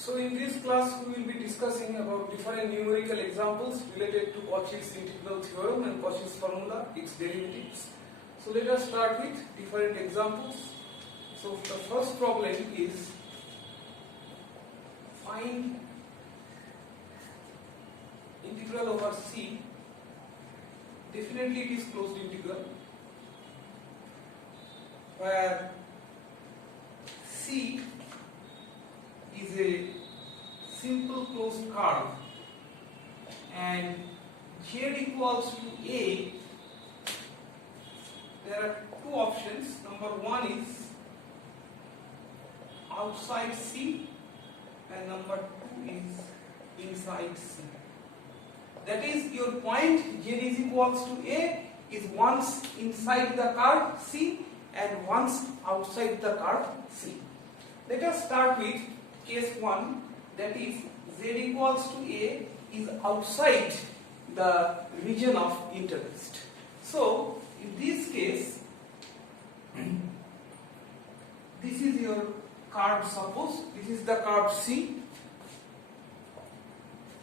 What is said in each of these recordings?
So in this class we will be discussing about different numerical examples related to Cauchy's integral theorem and Cauchy's formula, its derivatives. So let us start with different examples. So the first problem is find integral over C. Definitely it is closed integral where C is a simple closed curve and Z equals to A. There are two options. Number one is outside C and number two is inside C. That is, your point Z is equals to A is once inside the curve C and once outside the curve C. Let us start with case 1, that is Z equals to A is outside the region of interest. So in this case, this is your curve. Suppose this is the curve C,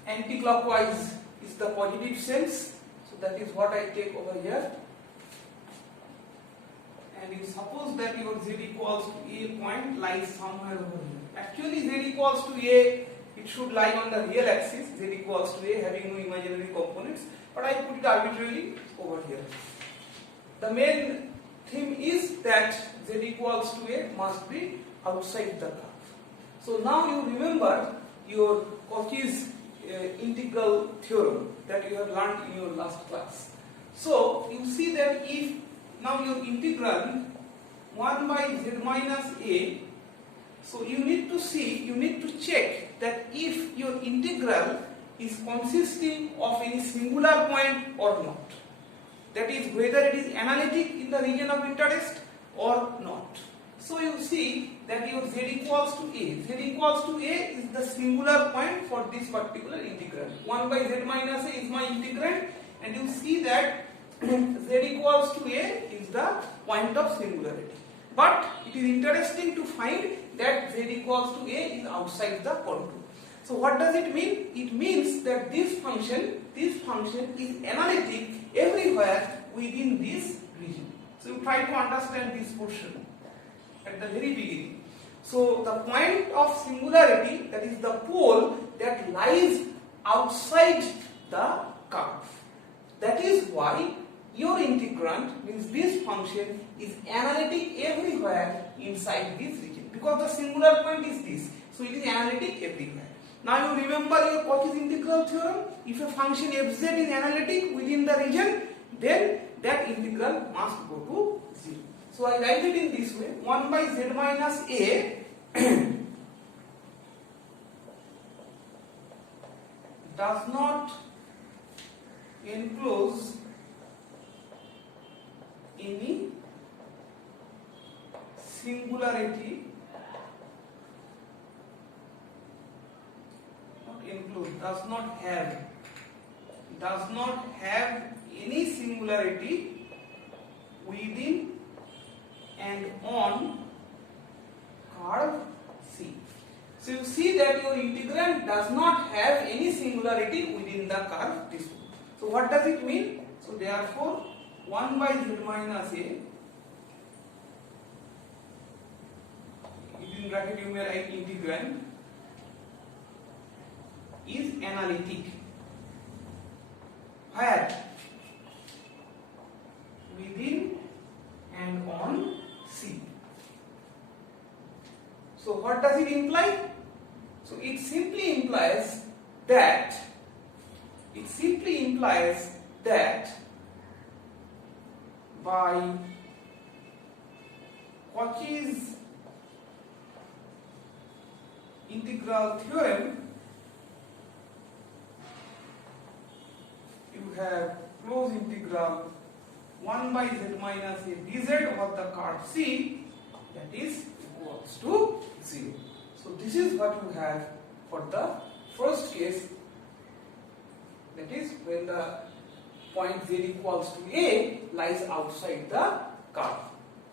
anti-clockwise is the positive sense, so that is what I take over here. And you suppose that your Z equals to A point lies somewhere over here. Actually Z equals to A, it should lie on the real axis, Z equals to A having no imaginary components, but I put it arbitrarily over here. The main theme is that Z equals to A must be outside the curve. So now you remember your Cauchy's integral theorem that you have learned in your last class. So you see that if now your integral 1 by Z minus A, so you need to check that if your integral is consisting of any singular point or not. That is, whether it is analytic in the region of interest or not. So you see that your Z equals to A. Z equals to A is the singular point for this particular integral. 1 by Z minus A is my integrand, and you see that Z equals to A is the point of singularity. But it is interesting to find that Z equals to A is outside the contour. So what does it mean? It means that this function is analytic everywhere within this region. So you try to understand this portion at the very beginning. So the point of singularity, that is the pole that lies outside the curve. That is why your integrand, means this function, is analytic everywhere inside this region, because the singular point is this, so it is analytic everywhere. Now you remember your Cauchy's integral theorem. If a function fz is analytic within the region, then that integral must go to 0. So I write it in this way: 1 by Z minus A does not enclose any singularity, does not have any singularity within and on curve C. So you see that your integrand does not have any singularity within the curve this one. So what does it mean? So therefore 1 by Z minus A, in bracket you may write integrand, is analytic where within and on C. So what does it imply? So it simply implies that by Cauchy's integral theorem, you have closed integral 1 by Z minus A dz over the curve C, that is equals to 0. So this is what you have for the first case, that is when the point Z equals to A lies outside the curve.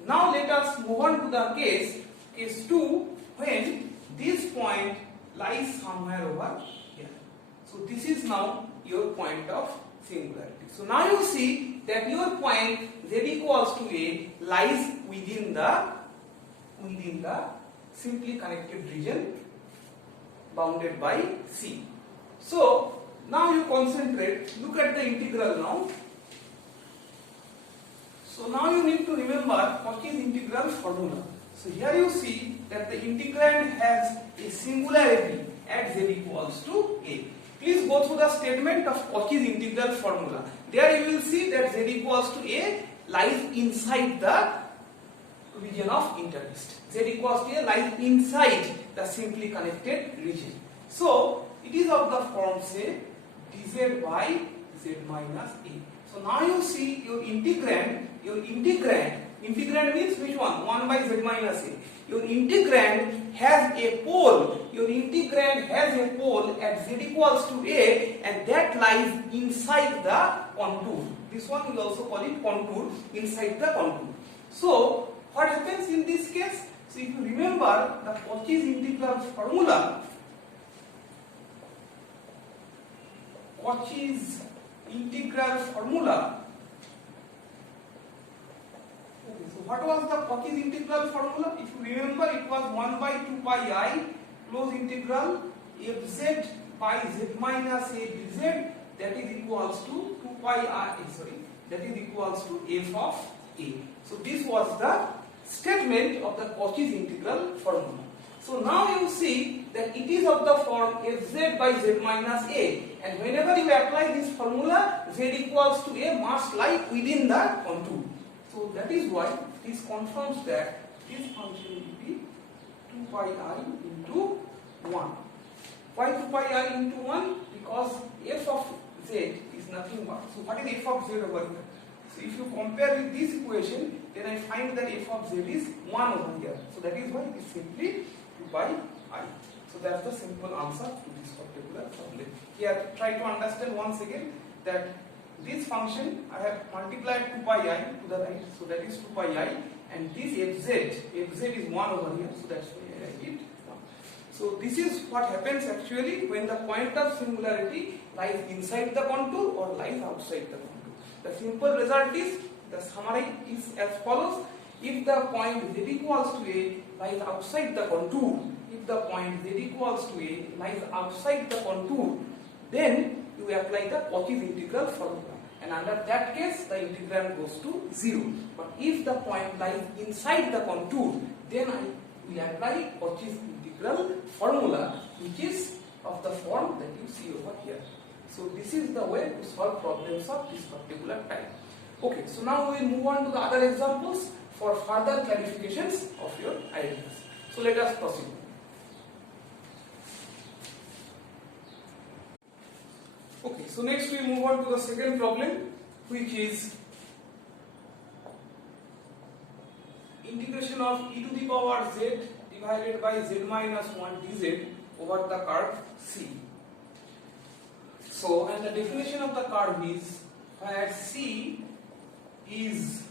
Now let us move on to the case 2, when this point lies somewhere over here. So this is now your point of singularity. So now you see that your point z equals to a lies within the simply connected region bounded by C. So now you concentrate, look at the integral now. So now you need to remember Cauchy's integral formula. So here you see that the integrand has a singularity at z equals to a. Please go through the statement of Cauchy's integral formula. There you will see that z equals to a lies inside the region of interest. Z equals to a lies inside the simply connected region. So it is of the form, say, dz by z minus a. So now you see your integrand means which one? 1 by z minus a. Your integrand has a pole. Your integrand has a pole at z equals to a, and that lies inside the contour. This one we also call it contour, inside the contour. So what happens in this case? So if you remember the Cauchy's integral formula, Okay, so what was the Cauchy's integral formula? If you remember, it was 1 by 2 pi I close integral fz by z minus a dz, that is equals to 2 pi I, that is equals to f of a. So this was the statement of the Cauchy's integral formula. So now you see that it is of the form fz by z minus a, and whenever you apply this formula, z equals to a must lie within the contour. So that is why this confirms that this function will be 2 pi I into 1. Why 2 pi I into 1? Because f of z is nothing but. So what is f of z over here? So if you compare with this equation, then I find that f of z is 1 over here. So that is why it is simply 2 pi I. So that's the simple answer to this particular problem. Here try to understand once again that this function I have multiplied 2 pi I to the right, so that is 2 pi I, and this fz is 1 over here, so that's why I write it down. So this is what happens actually when the point of singularity lies inside the contour or lies outside the contour. The simple result is, the summary is as follows: if the point z equals to a lies outside the contour, lies outside the contour, then you apply the Cauchy's integral formula, and under that case the integrand goes to 0. But if the point lies inside the contour, then we apply Cauchy's integral formula, which is of the form that you see over here. So this is the way to solve problems of this particular type. Okay, so now we will move on to the other examples for further clarifications of your ideas. So let us proceed. Okay, so next we move on to the second problem, which is integration of e to the power z divided by z minus 1 dz over the curve C. So, and the definition of the curve is where C is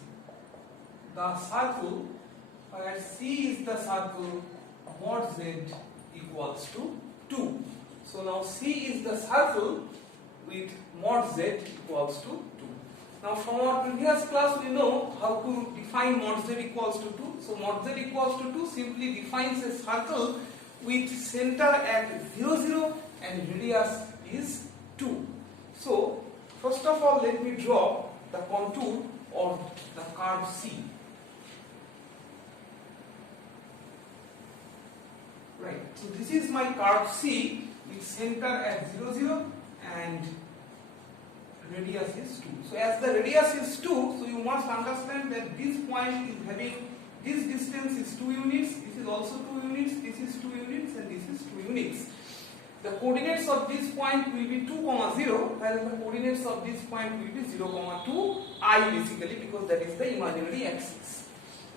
the circle, mod z equals to 2. So now C is the circle with mod z equals to 2. Now from our previous class we know how to define mod z equals to 2. So mod z equals to 2 simply defines a circle with center at 0, 0 and radius is 2. So first of all let me draw the contour of the curve C. Right, so this is my curve C with center at 0, 0 and radius is 2. So as the radius is 2, so you must understand that this point is having, this distance is 2 units, this is also 2 units, this is 2 units and this is 2 units. The coordinates of this point will be 2, 0, while the coordinates of this point will be 0, 2, I basically, because that is the imaginary axis.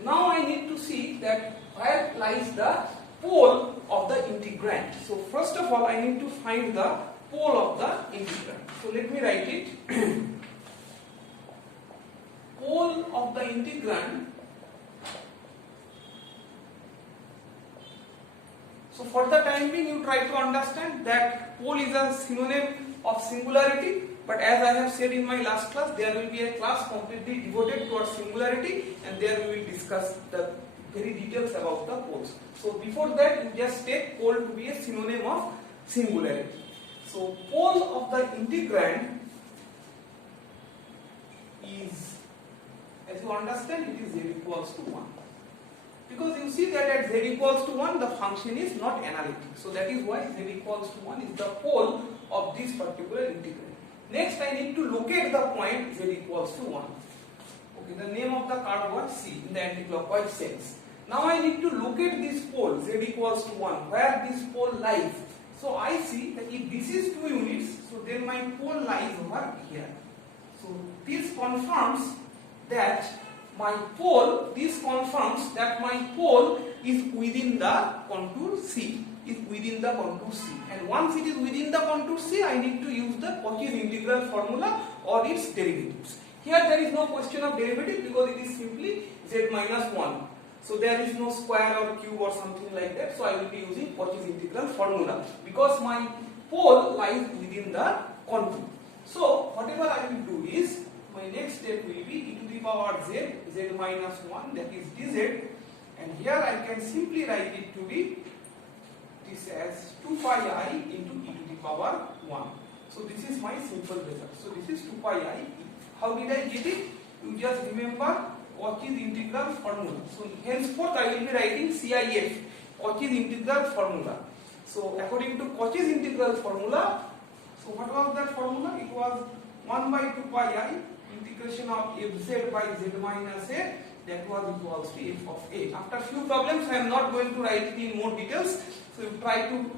Now I need to see that where lies the pole of the integrand. So first of all I need to find the pole of the integrand. So let me write it. Pole of the integrand. So for the time being, you try to understand that pole is a synonym of singularity, but as I have said in my last class, there will be a class completely devoted towards singularity, and there we will discuss the very details about the poles. So before that, you just take pole to be a synonym of singularity. So pole of the integrand is, as you understand, it is z equals to 1. Because you see that at z equals to 1, the function is not analytic. So that is why z equals to 1 is the pole of this particular integrand. Next, I need to locate the point z equals to 1. Okay, the name of the curve was C in the anticlockwise sense. Now I need to locate this pole z equals to 1, where this pole lies. So I see that if this is 2 units, so then my pole lies over here. So this confirms that my pole is within the contour C, and once it is within the contour C, I need to use the Cauchy's integral formula or its derivatives. Here there is no question of derivative because it is simply z minus 1. So there is no square or cube or something like that. So I will be using Cauchy's integral formula because my pole lies within the contour. So whatever I will do is, my next step will be e to the power z minus 1, that is dz, and here I can simply write it to be this as 2 pi I into e to the power 1. So this is my simple result. So this is 2 pi I. How did I get it? You just remember Cauchy's integral formula. So henceforth I will be writing CIF, Cauchy's integral formula. So according to Cauchy's integral formula, so what was that formula? It was 1 by 2 pi I integration of fz by z minus a, that was equals to f of a. After few problems, I am not going to write it in more details. So you try to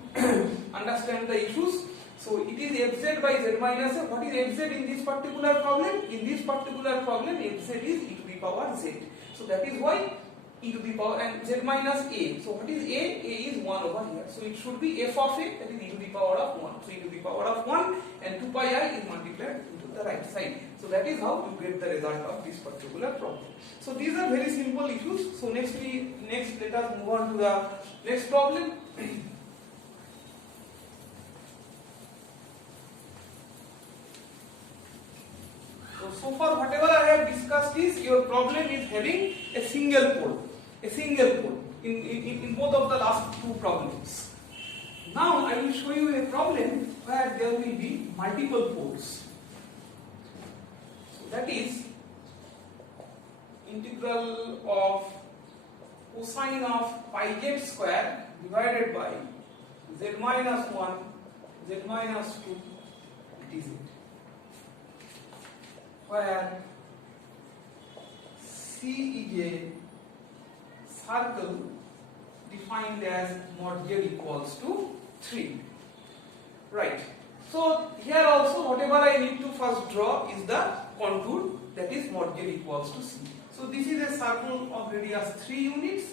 understand the issues. So it is fz by z minus a. What is fz in this particular problem? In this particular problem, fz is e to the power z. So that is why e to the power and z minus a. So what is a? A is 1 over here. So it should be f of a, that is e to the power of 1. So e to the power of 1 and 2 pi I is multiplied into the right side. So that is how you get the result of this particular problem. So these are very simple issues. So next let us move on to the next problem. So far whatever I have discussed is, your problem is having a single pole in both of the last two problems. Now I will show you a problem where there will be multiple poles. So that is integral of cosine of pi z square divided by z minus 1, z minus 2 dz, where C is a circle defined as mod z equals to 3. Right. So here also whatever I need to first draw is the contour, that is mod z equals to C. So this is a circle of radius 3 units.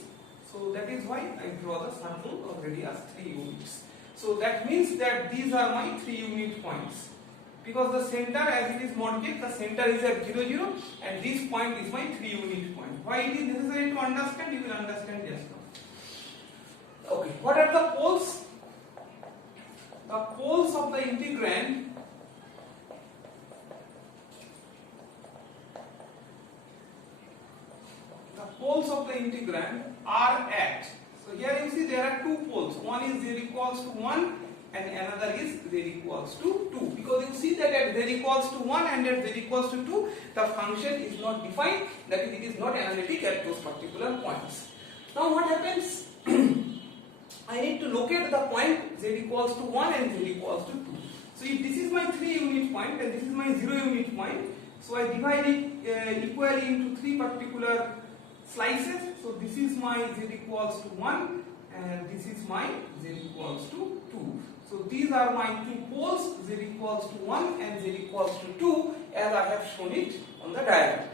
So that is why I draw the circle of radius 3 units. So that means that these are my 3 unit points. Because the center, as it is mod z, the center is at 0, 0, and this point is my 3 unit point. Why it is necessary to understand, you will understand just now. Okay, what are the poles? The poles of the integrand are at. So here you see there are two poles. One is z equals to 1 and another is z equals to 2. Because you see that at z equals to 1 and at z equals to 2, the function is not defined, that is, it is not analytic at those particular points. Now what happens? I need to locate the point z equals to 1 and z equals to 2. So if this is my 3 unit point and this is my 0 unit point, so I divide it equally into 3 particular slices. So this is my z equals to 1 and this is my z equals to 2. So these are my two poles, z equals to 1 and z equals to 2, as I have shown it on the diagram.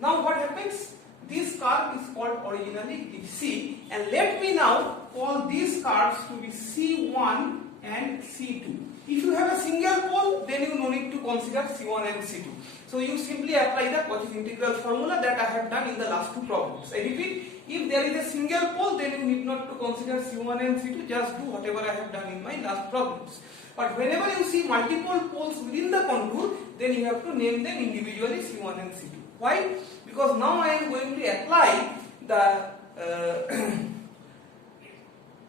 Now what happens? This curve is called originally C, and let me now call these curves to be C1 and C2. If you have a single pole, then you no need to consider C1 and C2. So you simply apply the Cauchy's integral formula that I have done in the last two problems. I repeat, If there is a single pole, then you need not to consider C1 and C2, just do whatever I have done in my last problems. But whenever you see multiple poles within the contour, then you have to name them individually C1 and C2. Why? Because now I am going to apply the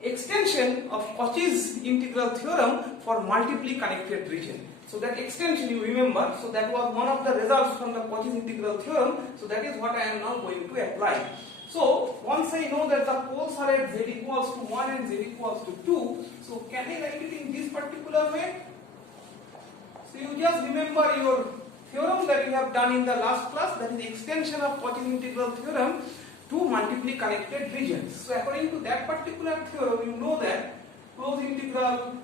extension of Cauchy's integral theorem for multiply connected region. So that extension you remember, so that was one of the results from the Cauchy's integral theorem, so that is what I am now going to apply. So once I know that the poles are at z equals to 1 and z equals to 2, so can I write it in this particular way? So you just remember your theorem that you have done in the last class, that is extension of Cauchy's integral theorem to multiply connected regions. So according to that particular theorem, you know that closed integral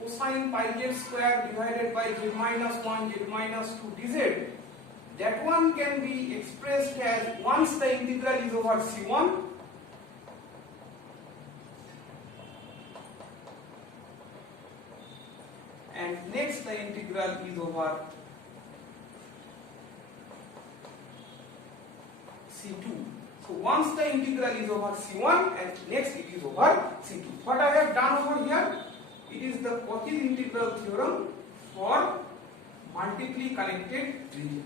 cosine pi z square divided by z minus 1 z minus 2 dz, that one can be expressed as once the integral is over C1 and next the integral is over C2. So once the integral is over C1 and next it is over C2. What I have done over here, it is the Cauchy's integral theorem for multiply connected region.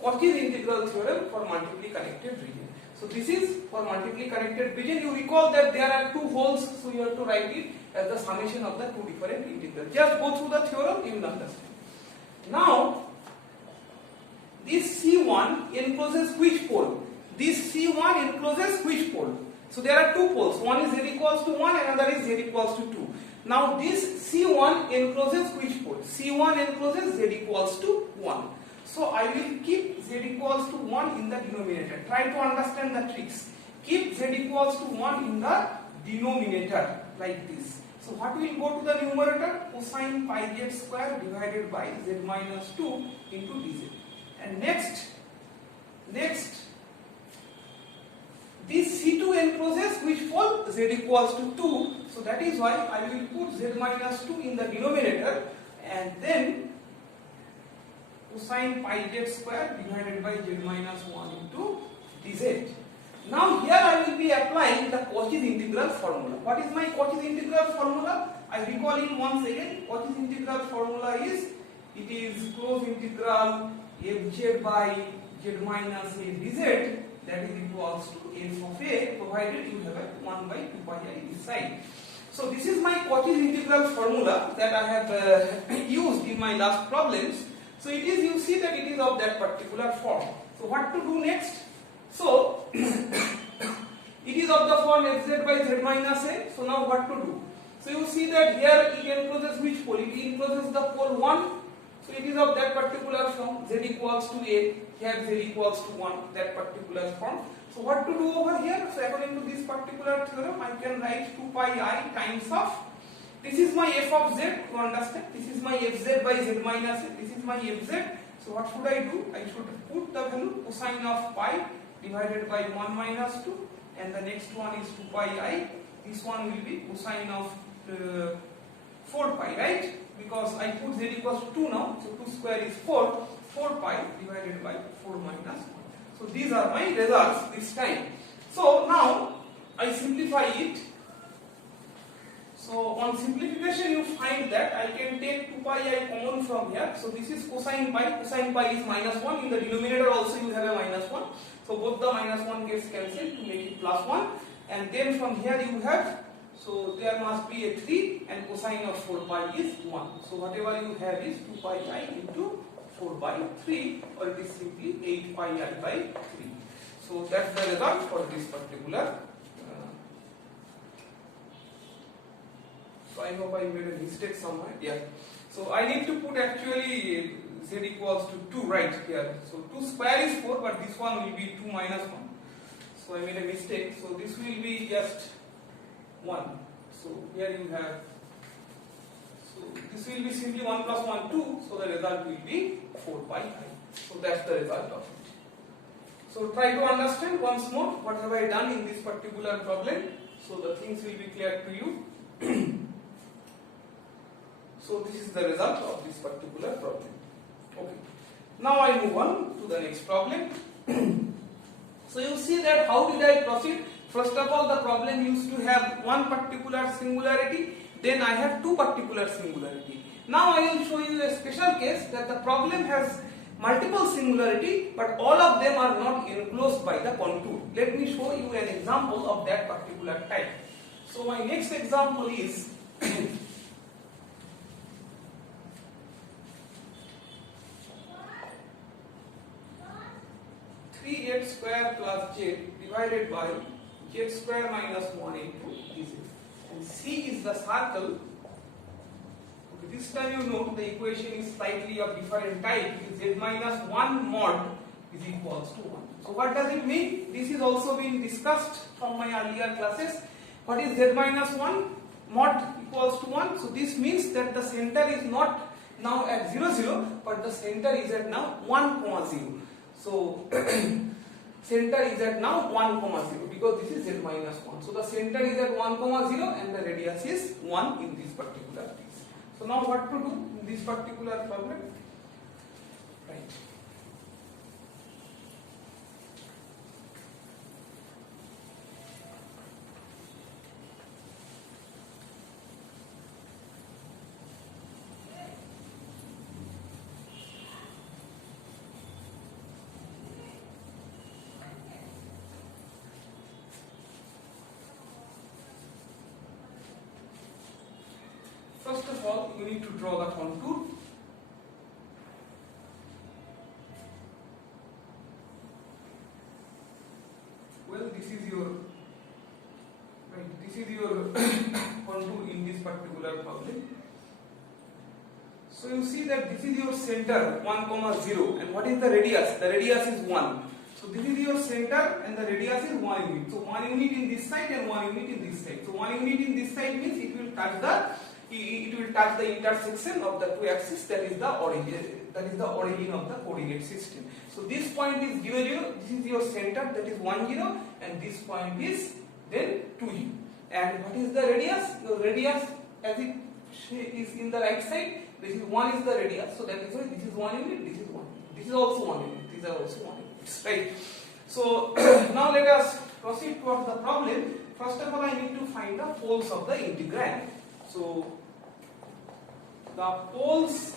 Cauchy's integral theorem for multiply connected region. So this is for multiply connected region. You recall that there are two holes, so you have to write it as the summation of the two different integrals. Just go through the theorem, you will understand. Now, this C1 encloses which pole? This C1 encloses which pole? So there are two poles. One is z equals to 1, another is z equals to 2. Now this C1 encloses which pole? C1 encloses z equals to 1. So I will keep z equals to 1 in the denominator. Try to understand the tricks. Keep z equals to 1 in the denominator like this. So what will go to the numerator? Cosine pi z square divided by z minus 2 into dz. And next, this C2 encloses which pole? Z equals to 2. So that is why I will put z minus 2 in the denominator and then cosine pi z square divided by z minus 1 into dz. Now here I will be applying the Cauchy's integral formula. What is my Cauchy's integral formula? I recall it once again. Cauchy's integral formula is, it is closed integral fz by z minus a dz, that is equals to f of a, provided you have a 1 by 2 pi I this side. So this is my Cauchy's integral formula that I have used in my last problems. So it is, you see that it is of that particular form. So what to do next? So it is of the form fz by z minus a. So now what to do? So you see that here it encloses which pole? It encloses the pole 1. So it is of that particular form, z equals to a, here z equals to 1, that particular form. So what to do over here? So according to this particular theorem, I can write 2 pi I times of, this is my f of z, you understand? This is my fz by z minus a, this is my fz. So what should I do? I should put the value cosine of pi divided by 1 minus 2, and the next one is 2 pi I. This one will be cosine of 4 pi, right? Because I put z equals to 2 now, so 2 square is 4, 4 pi divided by 4 minus 1. So these are my results this time. So now I simplify it. So on simplification you find that I can take 2 pi I common from here. So this is cosine pi is minus 1, in the denominator also you have a minus 1. So both the minus 1 gets cancelled to make it plus 1, and then from here you have, so there must be a 3 and cosine of 4 pi is 1. So whatever you have is 2 pi I into 4 by 3, or it is simply 8 pi I by 3. So that's the result for this particular. So I hope I made a mistake somewhere. Yeah. So I need to put actually z equals to 2 right here. So 2 square is 4, but this one will be 2 minus 1. So I made a mistake. So this will be just 1. So here you have, so this will be simply 1 plus 1, 2. So the result will be 4 pi I. So that's the result of it. So try to understand once more what have I done in this particular problem. So the things will be clear to you. So this is the result of this particular problem. Okay. Now I move on to the next problem. So you see that how did I proceed? First of all, the problem used to have one particular singularity, then I have two particular singularity. Now I will show you a special case that the problem has multiple singularity, but all of them are not enclosed by the contour. Let me show you an example of that particular type. So my next example is 3z square plus z divided by z square minus 1 into dz. And C is the circle. Okay, this time you note the equation is slightly of different type. Z minus 1 mod is equals to 1. So what does it mean? This is also been discussed from my earlier classes. What is z minus 1? Mod equals to 1. So this means that the center is not now at 0, 0, but the center is at now 1, 0. So center is at now 1, 0 because this is z minus 1. So the center is at 1, 0 and the radius is 1 in this particular case. So now what to do in this particular problem? Right. First of all, you need to draw the contour. Well, this is your contour in this particular problem. So you see that this is your center 1, 0, and what is the radius? The radius is 1. So this is your center and the radius is 1 unit. So 1 unit in this side and 1 unit in this side. So 1 unit in this side means it will touch the intersection of the two axes, that is the origin of the coordinate system. So this point is 0, 0, this is your center, that is 1, 0, and this point is then 2, 0. And what is the radius? The radius as it is in the right side, this is 1 is the radius, so that is why this is 1 unit, this is 1 unit, this is also 1 unit, these are also 1 unit, right? So now let us proceed towards the problem. First of all, I need to find the poles of the integrand. So the poles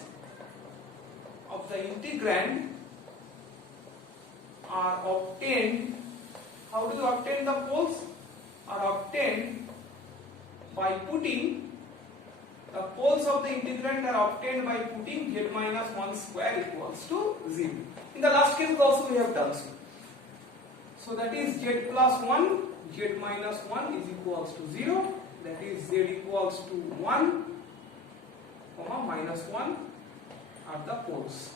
of the integrand are obtained. How do you obtain the poles? Are obtained by putting the poles of the integrand are obtained by putting z minus 1 square equals to 0. In the last case also we have done so. So that is z plus 1, z minus 1 is equals to 0. That is z equals to 1, minus 1 are the poles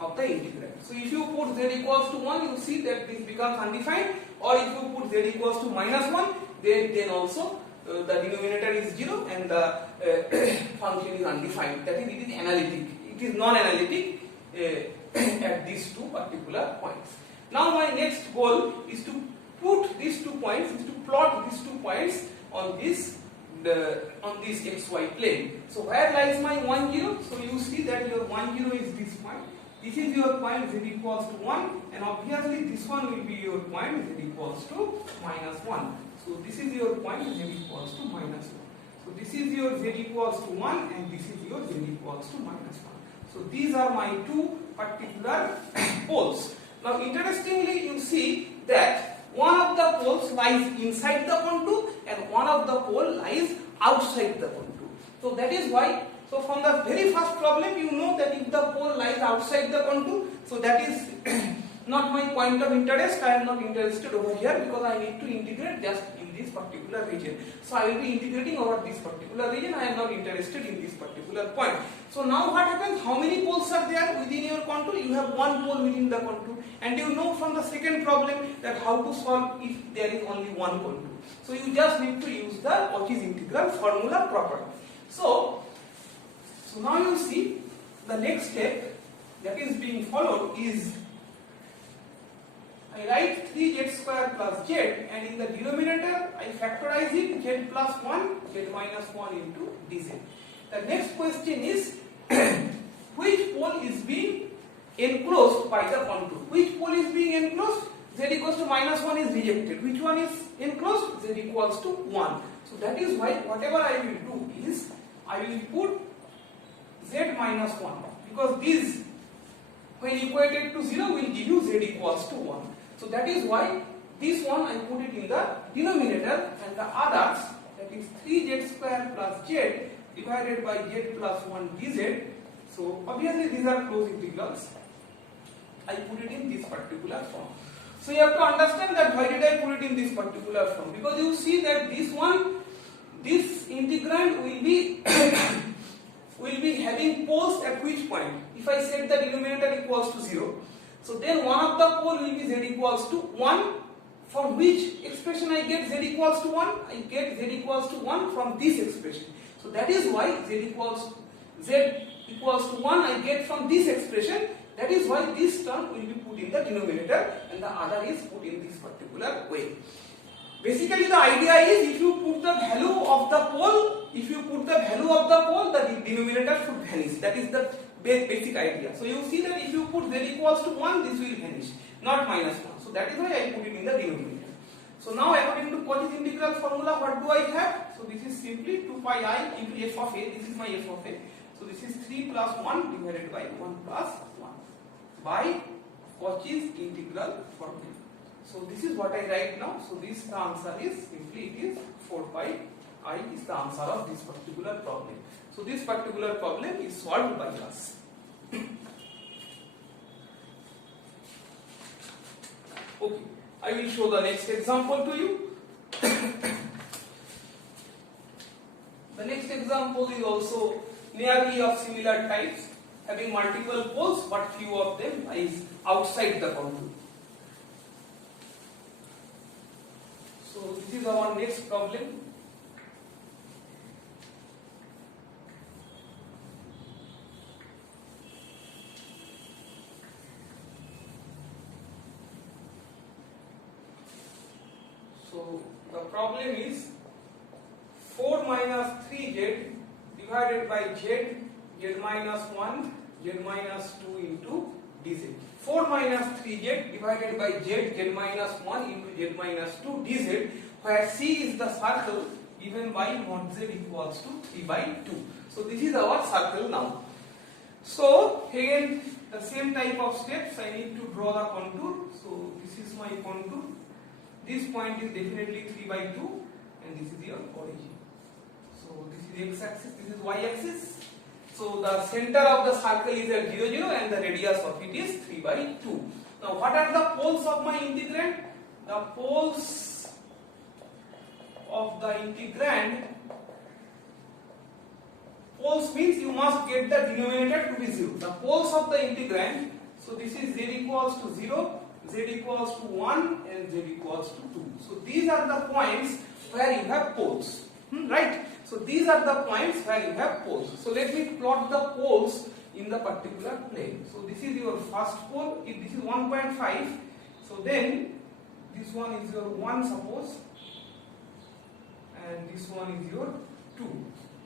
of the integrand. So if you put z equals to 1, you see that this becomes undefined, or if you put z equals to minus 1, then also the denominator is 0 and the function is undefined. That is, it is analytic. It is non-analytic at these two particular points. Now my next goal is to put these 2 points, is to plot these 2 points on this xy plane. So where lies my 1, 0? So you see that your 1, 0 is this point. This is your point z equals to 1, and obviously this one will be your point z equals to minus 1. So this is your point z equals to minus 1. So this is your z equals to 1 and this is your z equals to minus 1. So these are my 2 particular poles. Now interestingly, you see that one of the poles lies inside the contour and one of the pole lies outside the contour. So that is why, so from the very first problem you know that if the pole lies outside the contour, so that is not my point of interest. I am not interested over here because I need to integrate just in this particular region. So I will be integrating over this particular region. I am not interested in this particular point. So now what happens? How many poles are there within your contour? You have 1 pole within the contour, and you know from the second problem that how to solve if there is only 1 contour. So you just need to use the Cauchy's integral formula properly. So now you see the next step that is being followed is I write 3z square plus z, and in the denominator I factorize it z plus 1, z minus 1 into dz. The next question is which pole is being enclosed by the contour. Which pole is being enclosed? Z equals to -1 is rejected. Which one is enclosed? Z equals to 1. So that is why whatever I will do is I will put Z minus 1, because this when equated to 0 will give you Z equals to 1. So that is why this one I put it in the denominator, and the others, that is 3z square plus z divided by z plus 1 dz. So obviously these are closed integrals. I put it in this particular form. So you have to understand that why did I put it in this particular form? Because you see that this one, this integrand will be will be having poles at which point? If I set the denominator equals to 0, so then one of the pole will be z equals to 1. From which expression I get z equals to 1? I get z equals to 1 from this expression. So that is why z equals to 1 I get from this expression. That is why this term will be put in the denominator and the other is put in this particular way. Basically the idea is, if you put the value of the pole, the denominator should vanish. That is the basic idea. So you see that if you put z equals to 1, this will vanish, not -1. So that is why I put it in the denominator. So now according to Cauchy's integral formula, what do I have? So this is simply 2 pi I into f of a. This is my f of a. So this is 3 plus 1 divided by 1 plus 1 by Cauchy's integral formula. So this is what I write now. So this the answer is simply it is 4 pi I is the answer of this particular problem. So this particular problem is solved by us. Okay, I will show the next example to you. The next example is also nearly of similar types, having multiple poles but few of them is outside the contour. So this is our next problem. So the problem is 4 minus 3z divided by z, z minus 1, z minus 2 into dz. 4 minus 3z divided by z, z minus 1 into z minus 2 dz, where c is the circle given by mod z equals to 3 by 2. So this is our circle now. So again the same type of steps, I need to draw the contour. So this is my contour. This point is definitely 3 by 2 and this is your origin. So this is x-axis, this is y-axis. So the center of the circle is at 0, 0 and the radius of it is 3 by 2. Now what are the poles of my integrand? The poles of the integrand, poles means you must get the denominator to be 0. The poles of the integrand, so this is z equals to 0, z equals to 1 and z equals to 2. So these are the points where you have poles, right? So these are the points where you have poles. So let me plot the poles in the particular plane. So this is your first pole, if this is 1.5, so then this one is your 1 suppose and this one is your 2.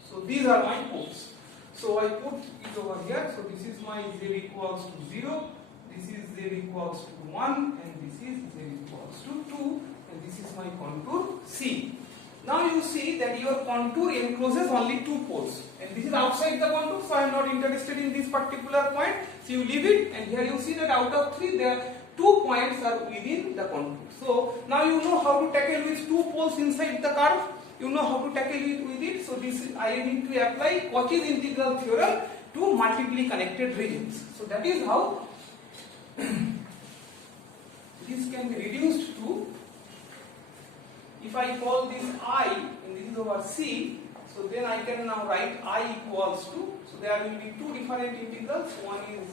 So these are my poles. So I put it over here. So this is my z equals to 0, this is z equals to 1 and this is z equals to 2 and this is my contour C. Now you see that your contour encloses only 2 poles and this is outside the contour, so I am not interested in this particular point. So you leave it and here you see that out of 3 there 2 points are within the contour. So now you know how to tackle with 2 poles inside the curve. You know how to tackle it with it. So this I need to apply Cauchy's integral theorem to multiply connected regions. So that is how this can be reduced to, if I call this I and this is over C, so then I can now write I equals to, so there will be 2 different integrals. One is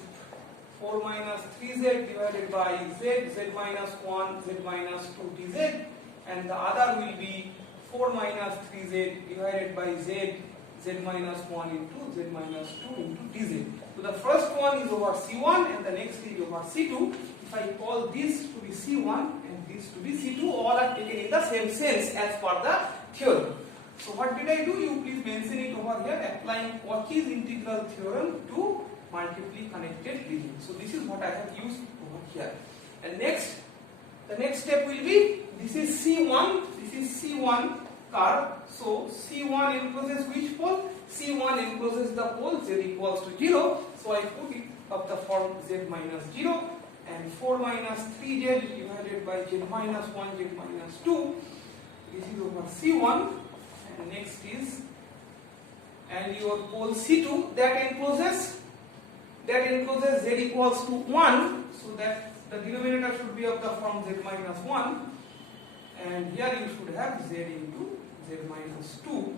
4 minus 3z divided by z, z minus 1, z minus 2 dz, and the other will be 4 minus 3z divided by z, z minus 1 into z minus 2 into dz. So the first one is over C1 and the next is over C2. If I call this to be C1 and this to be C2, all are taken in the same sense as per the theorem. So what did I do? You please mention it over here, applying Cauchy's integral theorem to multiply connected region. So this is what I have used over here. And next, the next step will be, this is C1, this is C1 curve. So C1 encloses which pole? C1 encloses the pole z equals to 0. So I put it of the form z minus 0, and 4 minus 3z divided by z minus 1, z minus 2. This is over C1. And next is, and your pole C2 that encloses z equals to 1. So that the denominator should be of the form z minus 1, and here you should have z into z minus 2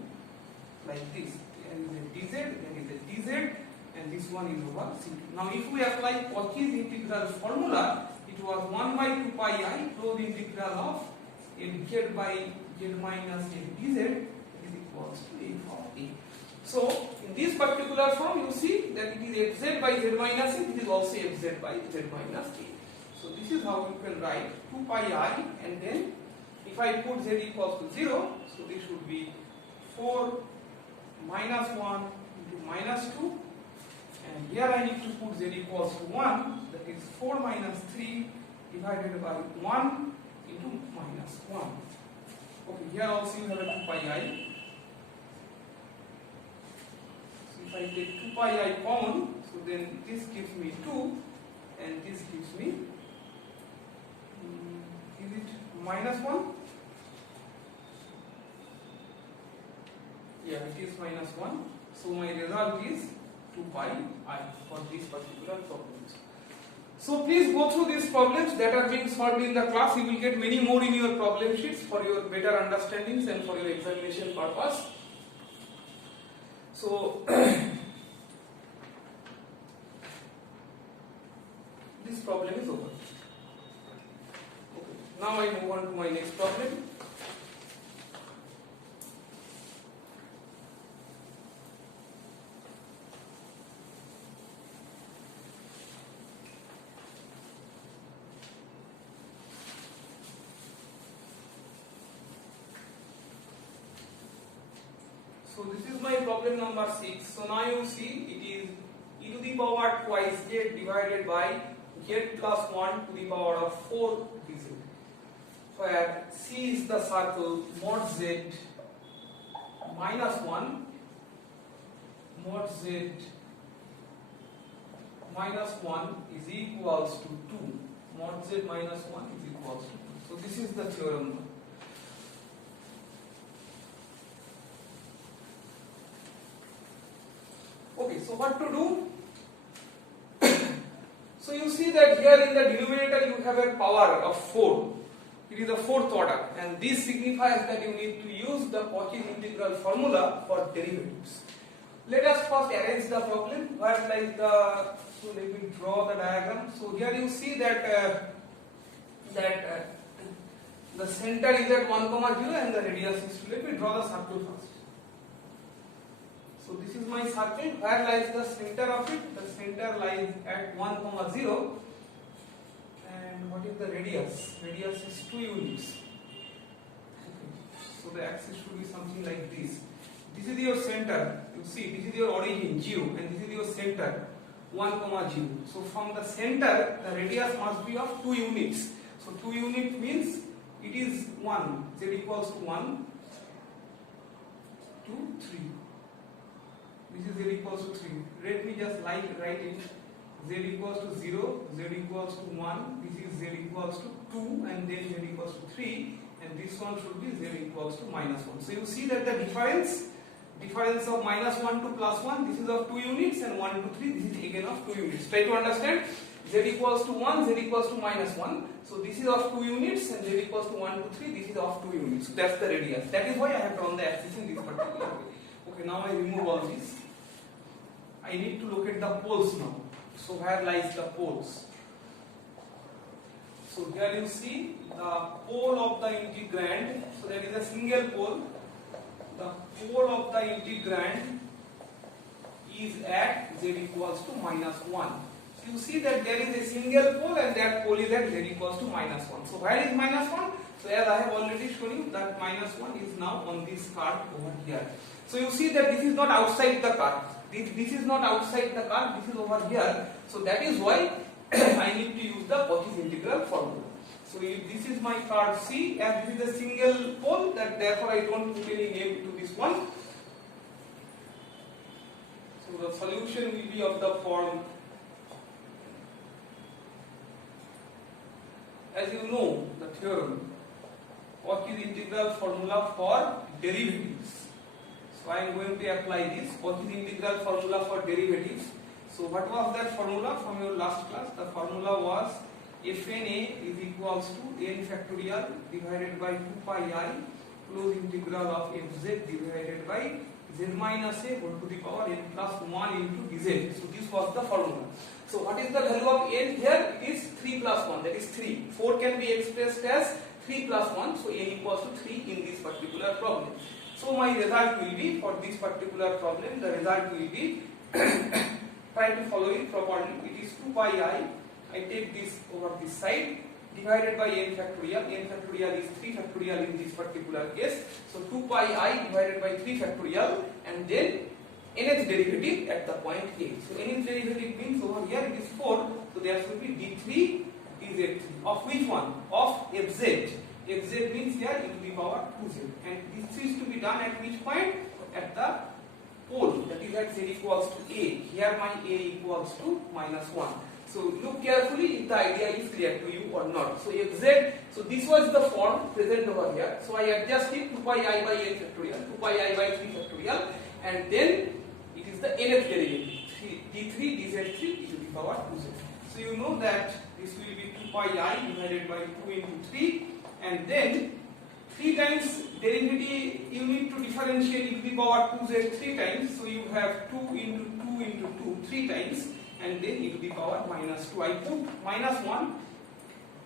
like this. There is a dz, there is a dz, and this one is over C2. Now if we apply Cauchy's integral formula, it was 1 by 2 pi I closed integral of fz by z minus a dz is equals to a of a. So in this particular form you see that it is fz by z minus a, this is also fz by z minus a. So this is how you can write 2 pi I, and then if I put z equals to 0, so this should be 4 minus 1 into minus 2, and here I need to put z equals to 1, that is 4 minus 3 divided by 1 into minus 1. Okay, here also you have a 2 pi I. So if I take 2 pi I common, so then this gives me 2, and this gives me, is it minus 1? Yeah, it is minus 1. So my result is 2 pi I for these particular problems. So please go through these problems that are being solved in the class. You will get many more in your problem sheets for your better understandings and for your examination purpose. So this problem is over. Okay. Now I move on to my next problem. So this is my problem number 6. So now you see it is e to the power twice z divided by z plus 1 to the power of 4 dz, where C is the circle mod z minus 1, mod z minus 1 is equals to 2, mod z minus 1 is equals to 2. So this is the theorem. Okay, so what to do? So you see that here in the denominator you have a power of 4. It is the fourth order, and this signifies that you need to use the Cauchy's integral formula for derivatives. Let us first arrange the problem. Where lies the? So let me draw the diagram. So here you see that the center is at 1, 0 and the radius is 2. Let me draw the circle first. So this is my circle. Where lies the center of it? The center lies at 1, 0. And what is the radius? Radius is 2 units. Okay. So the axis should be something like this. This is your center. You see, this is your origin 0, and this is your center 1, 0. So from the center, the radius must be of 2 units. So 2 units means it is 1. Z equals to 1, 2, 3. This is z equals to 3. Let me just write it. Z equals to 0, z equals to 1, this is z equals to 2, and then z equals to 3, and this one should be z equals to minus 1. So you see that the difference of minus 1 to plus 1, this is of 2 units, and 1 to 3, this is again of 2 units. Try to understand. Z equals to 1, z equals to minus 1. So this is of 2 units, and z equals to 1 to 3, this is of 2 units. So that's the radius. That is why I have drawn the axis in this particular way. Okay, now I remove all this. I need to look at the poles now. So where lies the poles? So here you see the pole of the integrand. So there is a single pole. The pole of the integrand is at z equals to minus 1. So you see that there is a single pole, and that pole is at z equals to minus 1. So where is minus 1? So as I have already shown you that minus 1 is now on this card over here. So you see that this is not outside the card. This is not outside the card, this is over here. So that is why I need to use the Cauchy's integral formula. So if this is my card C, as this is a single pole, that therefore I don't put any name to this one. So the solution will be of the form, as you know the theorem, Cauchy's integral formula for derivatives. So I am going to apply this Cauchy's integral formula for derivatives. So what was that formula from your last class? The formula was Fna is equals to n factorial divided by 2 pi I close integral of fz divided by z minus a whole to the power n plus 1 into dz. So this was the formula. So what is the value of n here? It is 3 plus 1, that is 3. 4 can be expressed as 3 plus 1, so n equals to 3 in this particular problem. So my result will be, for this particular problem, the result will be, try to follow it properly, it is 2 pi I take this over this side, divided by n factorial is 3 factorial in this particular case, so 2 pi I divided by 3 factorial, and then nth derivative at the point A. So nth derivative means over here it is 4, so there should be d3 dz3, of which one? Of fz. Fz means here e to the power 2z, and this is to be done at which point? At the pole, that is at z equals to a. Here my a equals to minus 1. So look carefully if the idea is clear to you or not. So fz, so this was the form present over here. So I adjust it 2 pi I by n factorial, 2 pi I by 3 factorial, and then it is the nth derivative, d3 dz3 e to the power 2z. So you know that this will be 2 pi I divided by 2 into 3, and then 3 times derivative you need to differentiate e to the power 2z 3 times. So you have 2 into 2 into 2 3 times, and then e to the power minus 2. I put minus 1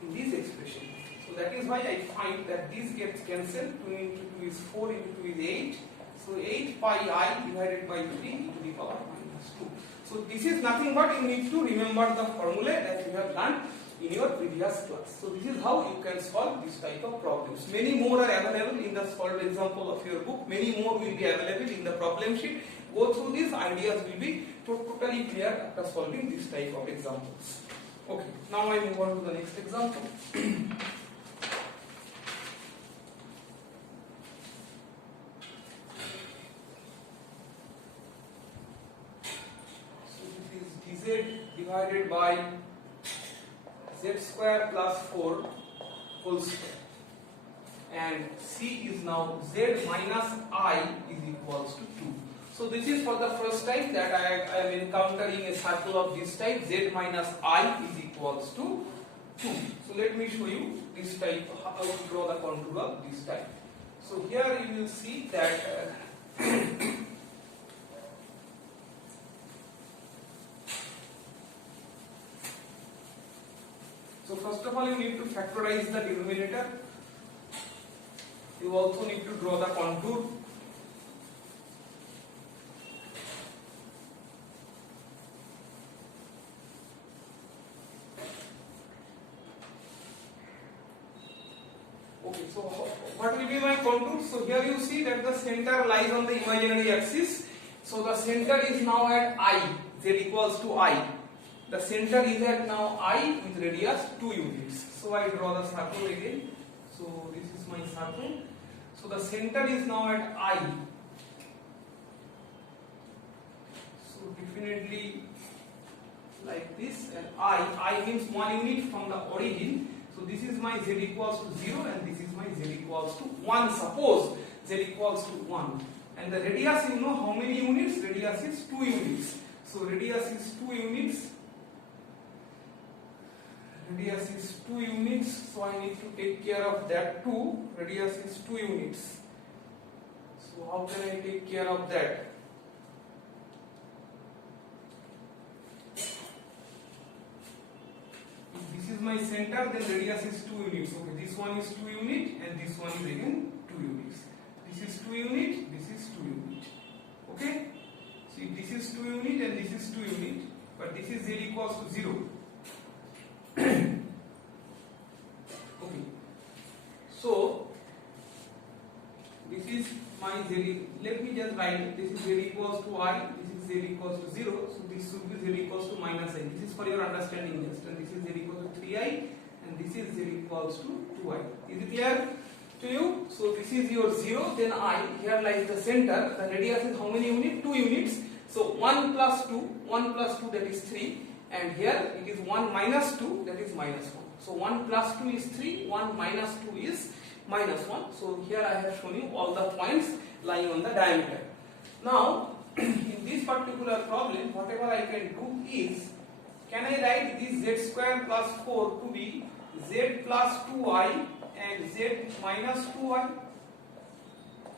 in this expression. So that is why I find that this gets cancelled. 2 into 2 is 4, into 2 is 8. So 8 pi I divided by 3 e to the power minus 2. So this is nothing but you need to remember the formula that you have learned in your previous class. So this is how you can solve this type of problems. Many more are available in the solved example of your book. Many more will be available in the problem sheet. Go through these ideas, will be totally clear after solving this type of examples. Okay, now I move on to the next example. So this is dz divided by z square plus 4 whole square, and c is now z minus I is equals to 2. So this is for the first time that I am encountering a circle of this type, z minus I is equals to 2. So let me show you this type, how to draw the contour of this type. So here you will see that so first of all you need to factorize the denominator. You also need to draw the contour. Okay, so what will be my contour? So here you see that the center lies on the imaginary axis. So the center is now at I, z equals to I. The center is at now I with radius 2 units. So I draw the circle again. So this is my circle. So the center is now at I. So definitely like this, and I means 1 unit from the origin. So this is my z equals to 0, and this is my z equals to 1. Suppose z equals to 1. And the radius, you know how many units? Radius is 2 units. So radius is 2 units. Radius is 2 units. So I need to take care of that too. Radius is 2 units. So how can I take care of that? This is my center, then radius is 2 units. Okay, this one is 2 unit, and this one is again 2 units. This is 2 unit, this is 2 unit. Okay? See, this is 2 unit and this is 2 unit, but this is z equals to 0. Okay. So this is my z. Let me just write it. This is z equals to I. This is z equals to 0. So this should be z equals to minus I. This is for your understanding just. And this is z equals to 3I. And this is z equals to 2I. Is it clear to you? So this is your 0. Then I. Here lies the center. The radius is how many units? 2 units. So 1 plus 2. 1 plus 2, that is 3. And here it is 1 minus 2, that is minus 1. So 1 plus 2 is 3. 1 minus 2 is minus 1. So here I have shown you all the points lying on the diameter. Now in this particular problem, whatever I can do is, can I write this z square plus 4 to be z plus 2I and z minus 2I?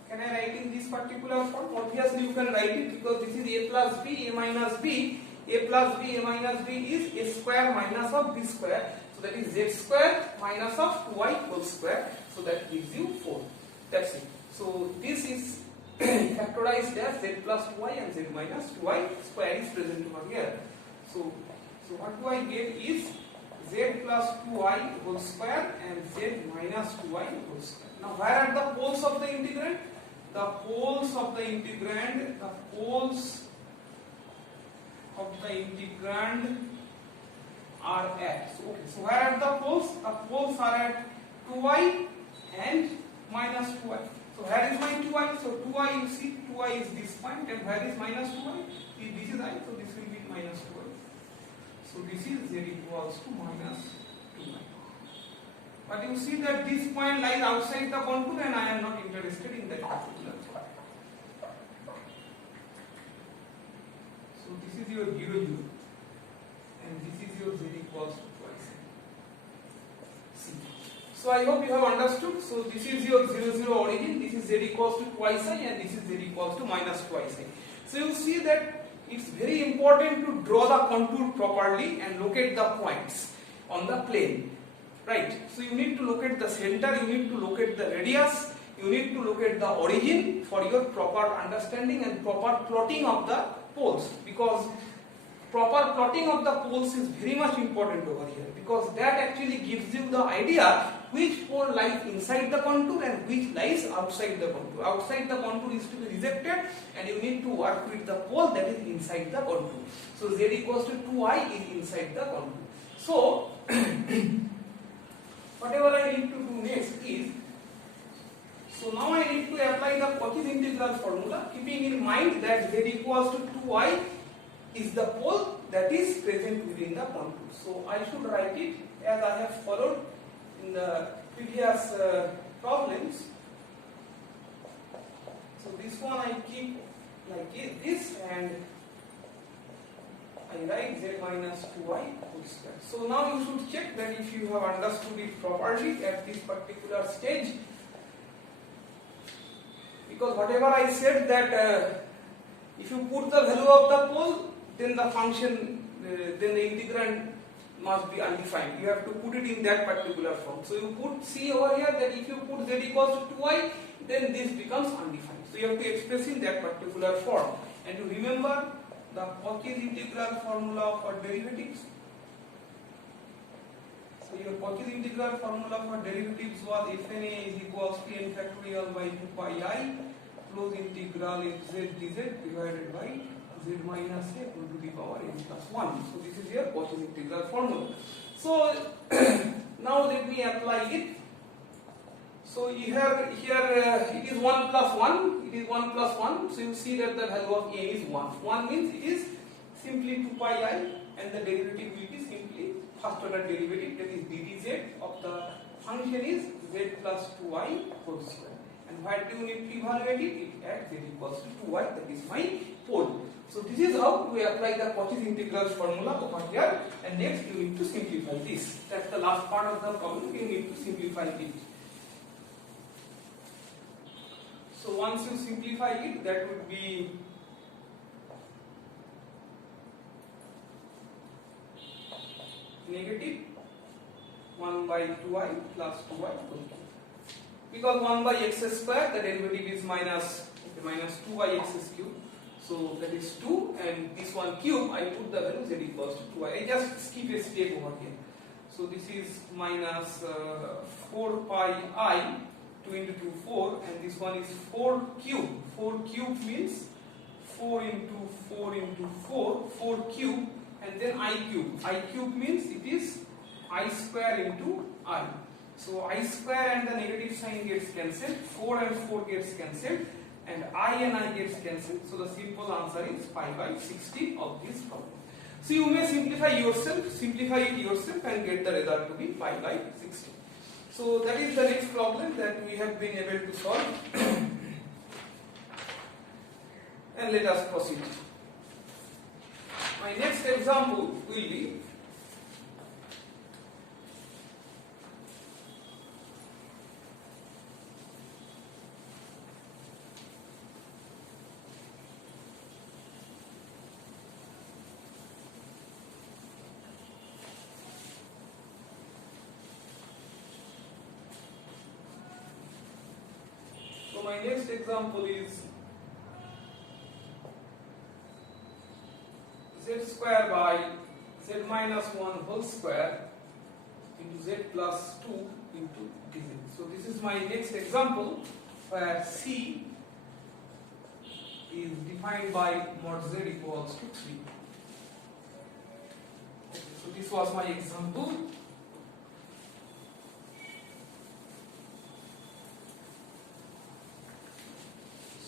Can I write in this particular form? Obviously you can write it, because this is a plus b, a minus b. A plus b, a minus b is a square minus of b square. So that is z square minus of 2I whole square. So that gives you 4. That's it. So this is factorized as z plus 2I and z minus 2I square is present over here. So what do I get is z plus 2I whole square and z minus 2I whole square. Now where are the poles of the integrand? The poles of the integrand, are at. So where are the poles? The poles are at 2I and minus 2I. So where is my 2I? So 2I, you see 2I is this point, and where is minus 2I? This is I, so this will be minus 2I. So this is z equals to minus 2I. But you see that this point lies outside the contour, and I am not interested in that particular point. So this is your 0, 0, and this is your z equals to twice C. So I hope you have understood. So this is your 0, 0 origin, this is z equals to twice I, and this is z equals to minus twice I. So you see that it's very important to draw the contour properly and locate the points on the plane. Right? So you need to locate the center, you need to locate the radius, you need to locate the origin for your proper understanding and proper plotting of the poles, because proper plotting of the poles is very much important over here, because that actually gives you the idea which pole lies inside the contour and which lies outside the contour. Outside the contour is to be rejected, and you need to work with the pole that is inside the contour. So z equals to 2I is inside the contour. So whatever I need to do next is, so now I need to apply the Cauchy's integral formula, keeping in mind that z equals to 2I is the pole that is present within the contour. So I should write it as I have followed in the previous problems. So this one I keep like this, and I write z minus 2I whole square. So now you should check that if you have understood it properly at this particular stage, because whatever I said that if you put the value of the pole, then the function, then the integrand must be undefined. You have to put it in that particular form. So you put, see over here that if you put z equals to 2I, then this becomes undefined. So you have to express in that particular form. And you remember the Cauchy's integral formula for derivatives. So your Cauchy's integral formula for derivatives was fna is equals to n factorial by 2 pi I plus integral z dz divided by z minus a to the power n plus 1. So this is your Cauchy's integral formula. So now let me apply it. So here it is 1 plus 1, it is 1 plus 1, so you see that the value of a is 1. 1 means it is simply 2 pi I, and the derivative will be simply first order derivative, that is ddz of the function is z plus 2I whole square. And where do you need to evaluate it? It at z equals to 2I, that is my pole. So this is how we apply the Cauchy's integral formula over here, and next you need to simplify this. That's the last part of the problem, you need to simplify it. So once you simplify it, that would be negative 1 by 2I plus 2I whole cube. Because 1 by x square, the derivative is minus 2 by x cube. So that is 2, and this one cube, I put the value z equals to 2I. I just skip a step over here. So this is minus 4 pi I 2 into 2 4, and this one is 4 cube. 4 cube means 4 into 4 into 4, 4 cube, and then I cube. I cube means it is I square into I. So I square and the negative sign gets cancelled, 4 and 4 gets cancelled, and I gets cancelled. So the simple answer is pi by 60 of this problem. So you may simplify it yourself and get the result to be pi by 60. So that is the next problem that we have been able to solve. And let us proceed. My next example will be my next example is z square by z minus 1 whole square into z plus 2 into dz. So this is my next example where C is defined by mod z equals to 3. So this was my example.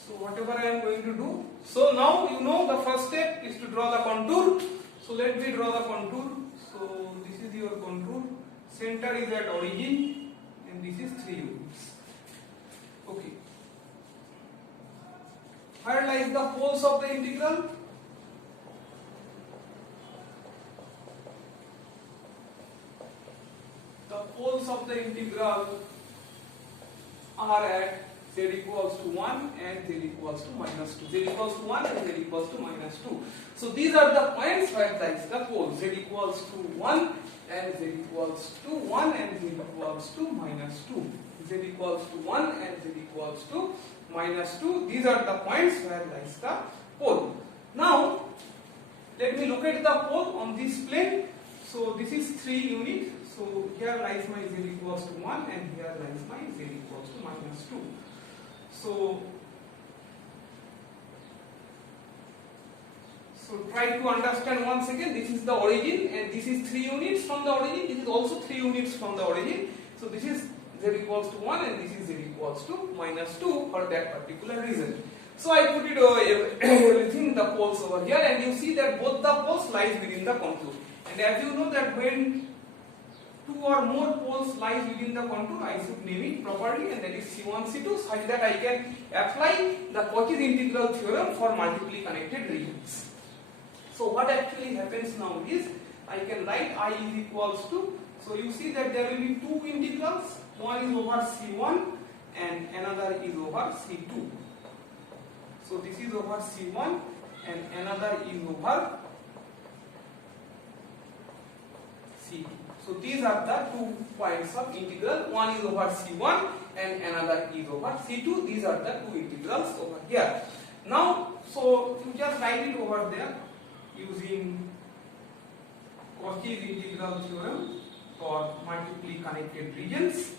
So whatever I am going to do. So now you know the first step is to draw the contour. So let me draw the contour. So this is your contour. Center is at origin and this is 3 units. Okay. Where lies the poles of the integral? The poles of the integral are at z equals to 1 and z equals to minus 2. Z equals to 1 and z equals to minus 2. So these are the points where lies the pole. Z equals to 1 and z equals to 1 and z equals to minus 2. Z equals to 1 and z equals to minus 2. These are the points where lies the pole. Now let me look at the pole on this plane. So this is 3 unit. So here lies my z equals to 1 and here lies my z equals to minus 2. So try to understand once again, this is the origin and this is 3 units from the origin, this is also 3 units from the origin. So this is z equals to 1 and this is z equals to minus 2 for that particular reason. So I put it everything the poles over here and you see that both the poles lies within the contour. And as you know that when 2 or more poles lies within the contour, I should name it properly, and that is C1, C2, such that I can apply the Cauchy's integral theorem for multiply connected regions. So what actually happens now is, I can write I is equals to, so you see that there will be 2 integrals, one is over C1 and another is over C2. So this is over C1 and another is over C2. So these are the 2 points of integral. One is over C1 and another is over C2. These are the 2 integrals over here. Now, so you just write it over there using Cauchy's integral theorem for multiply connected regions.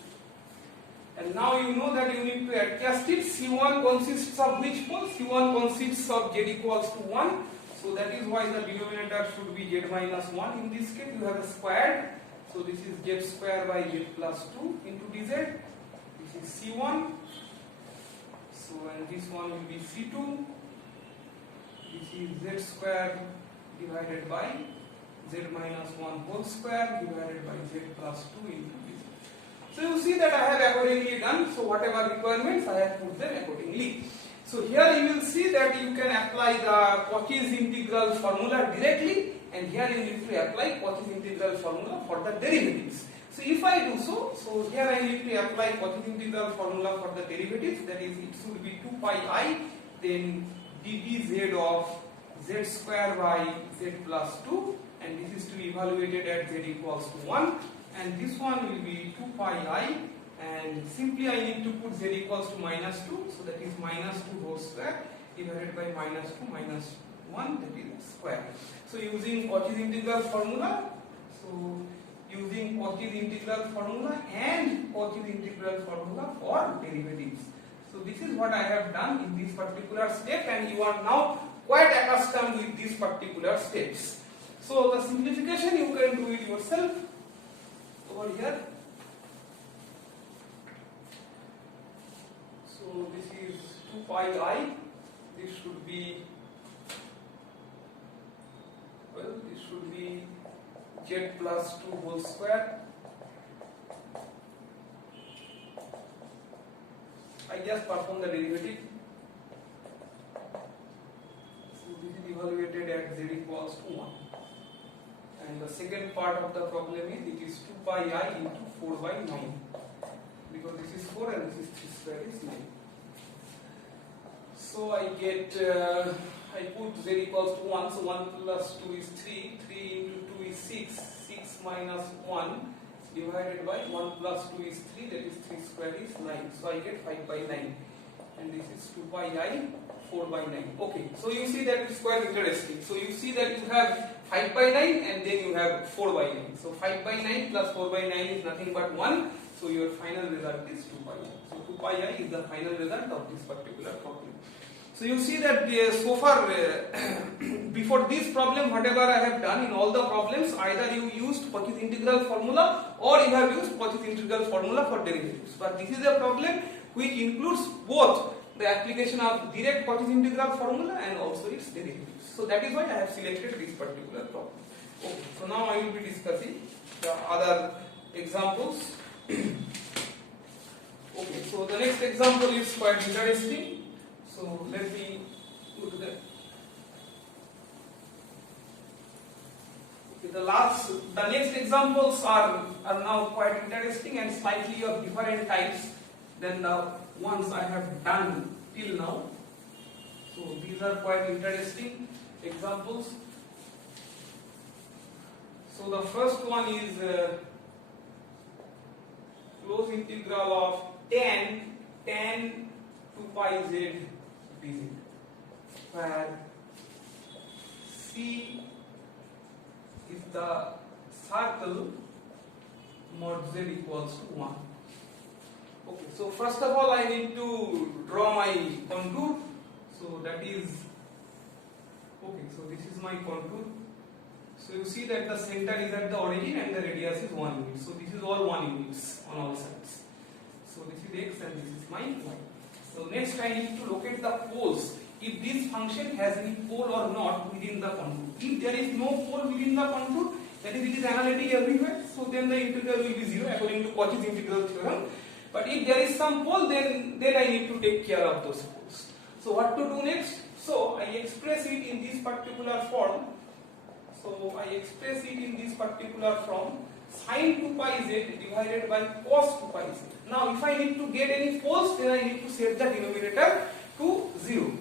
And now you know that you need to adjust it. C1 consists of which pole? C1 consists of z equals to 1. So that is why the denominator should be z minus 1. In this case, you have a squared. So this is z square by z plus 2 into dz. This is C1. So and this one will be C2. This is z square divided by z minus 1 whole square divided by z plus 2 into dz. So you see that I have accordingly done. So whatever requirements I have put them accordingly. So here you will see that you can apply the Cauchy's integral formula directly, and here you need to apply Cauchy's integral formula for the derivatives. So if I do so, so here I need to apply Cauchy's integral formula for the derivatives, that is it should be 2 pi I, then ddz of z square by z plus 2, and this is to be evaluated at z equals to 1, and this one will be 2 pi I, and simply I need to put z equals to minus 2, so that is minus 2 whole square divided by minus 2 minus 1, that is square. So using Cauchy's integral formula, so using Cauchy's integral formula and Cauchy's integral formula for derivatives. So this is what I have done in this particular step, and you are now quite accustomed with these particular steps. So the simplification you can do it yourself over here. So this is 2 pi I. This should be, well, this should be z plus 2 whole square. I just perform the derivative. So this is evaluated at z equals to 1. And the second part of the problem is it is 2 pi I into 4 by 9. Because this is 4 and this is 3 square is 9. So I get, I put z equals to 1, so 1 plus 2 is 3, 3 into 2 is 6, 6 minus 1 divided by 1 plus 2 is 3, that is 3 square is 9. So I get 5 by 9. And this is 2 pi I, 4 by 9. Okay, so you see that it's quite interesting. So you see that you have 5 by 9 and then you have 4 by 9. So 5 by 9 plus 4 by 9 is nothing but 1. So your final result is 2 pi I. So 2 pi I is the final result of this particular problem. So you see that so far before this problem, whatever I have done in all the problems, either you used Cauchy's integral formula or you have used Cauchy's integral formula for derivatives. But this is a problem which includes both the application of direct Cauchy's integral formula and also its derivatives. So that is why I have selected this particular problem. Okay, so now I will be discussing the other examples. Okay, so the next example is quite interesting. So let me go to that. Okay, the next examples are now quite interesting and slightly of different types than the ones I have done till now. So these are quite interesting examples. So the first one is closed integral of tan 2 pi z dz, where C is the circle mod z equals to 1. Okay, so first of all I need to draw my contour. So that is, okay, so this is my contour. So you see that the center is at the origin and the radius is 1 unit. So this is all 1 units on all sides. So this is x and this is my y. So next I need to locate the poles, if this function has any pole or not within the contour. If there is no pole within the contour, that is, it is analytic everywhere, so then the integral will be 0 according to Cauchy's integral theorem. But if there is some pole, then I need to take care of those poles. So what to do next? So I express it in this particular form. Sin 2 pi z divided by cos 2 pi z. Now if I need to get any poles, then I need to set the denominator to 0.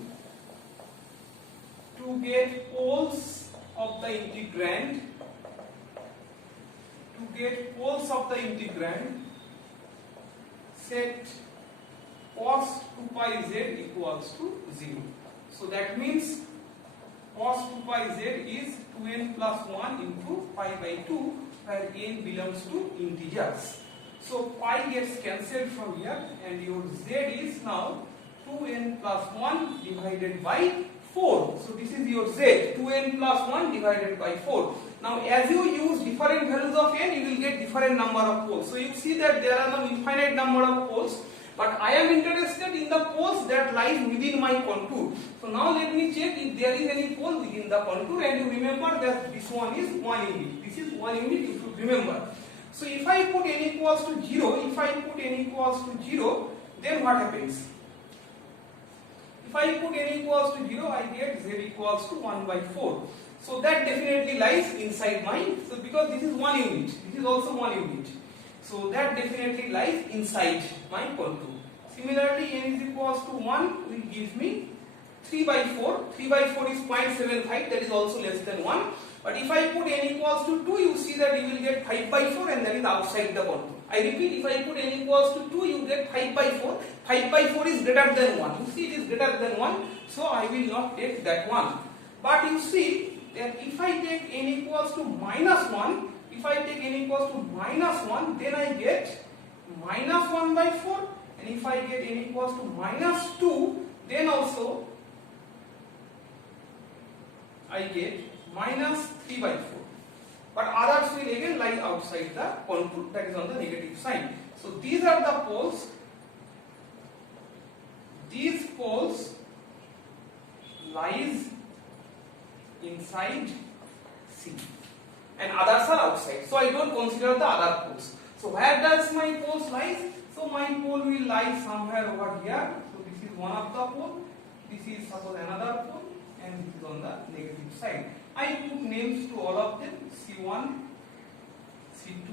To get poles of the integrand, set cos 2 pi z equals to 0. So that means cos 2 pi z is 2n plus 1 into pi by 2, where n belongs to integers. So pi gets cancelled from here and your z is now 2n plus 1 divided by 4. So this is your z, 2n plus 1 divided by 4. Now as you use different values of n, you will get different number of poles. So you see that there are no infinite number of poles, but I am interested in the poles that lies within my contour. So now let me check if there is any pole within the contour, and you remember that this one is 1 unit. This is 1 unit, you should remember. So if I put n equals to 0, then what happens? If I put n equals to 0, I get z equals to 1 by 4. So that definitely lies inside my, so because this is 1 unit, this is also 1 unit. So that definitely lies inside my contour. Similarly, n is equals to 1 will give me 3 by 4. 3 by 4 is 0.75, that is also less than 1. But if I put n equals to 2, you see that you will get 5 by 4 and that is outside the contour. I repeat, if I put n equals to 2, you get 5 by 4. 5 by 4 is greater than 1. You see it is greater than 1, so I will not take that one. But you see that if I take n equals to minus 1, if I take n equals to -1, then I get -1 by 4, and if I get n equals to -2, then also I get -3 by 4. But others will again lie outside the contour, that is on the negative sign. So these are the poles. These poles lies inside C, and others are outside. So I don't consider the other poles. So where does my poles lie? So my pole will lie somewhere over here. So this is one of the pole. This is suppose another pole, and this is on the negative side. I put names to all of them: C1, C2,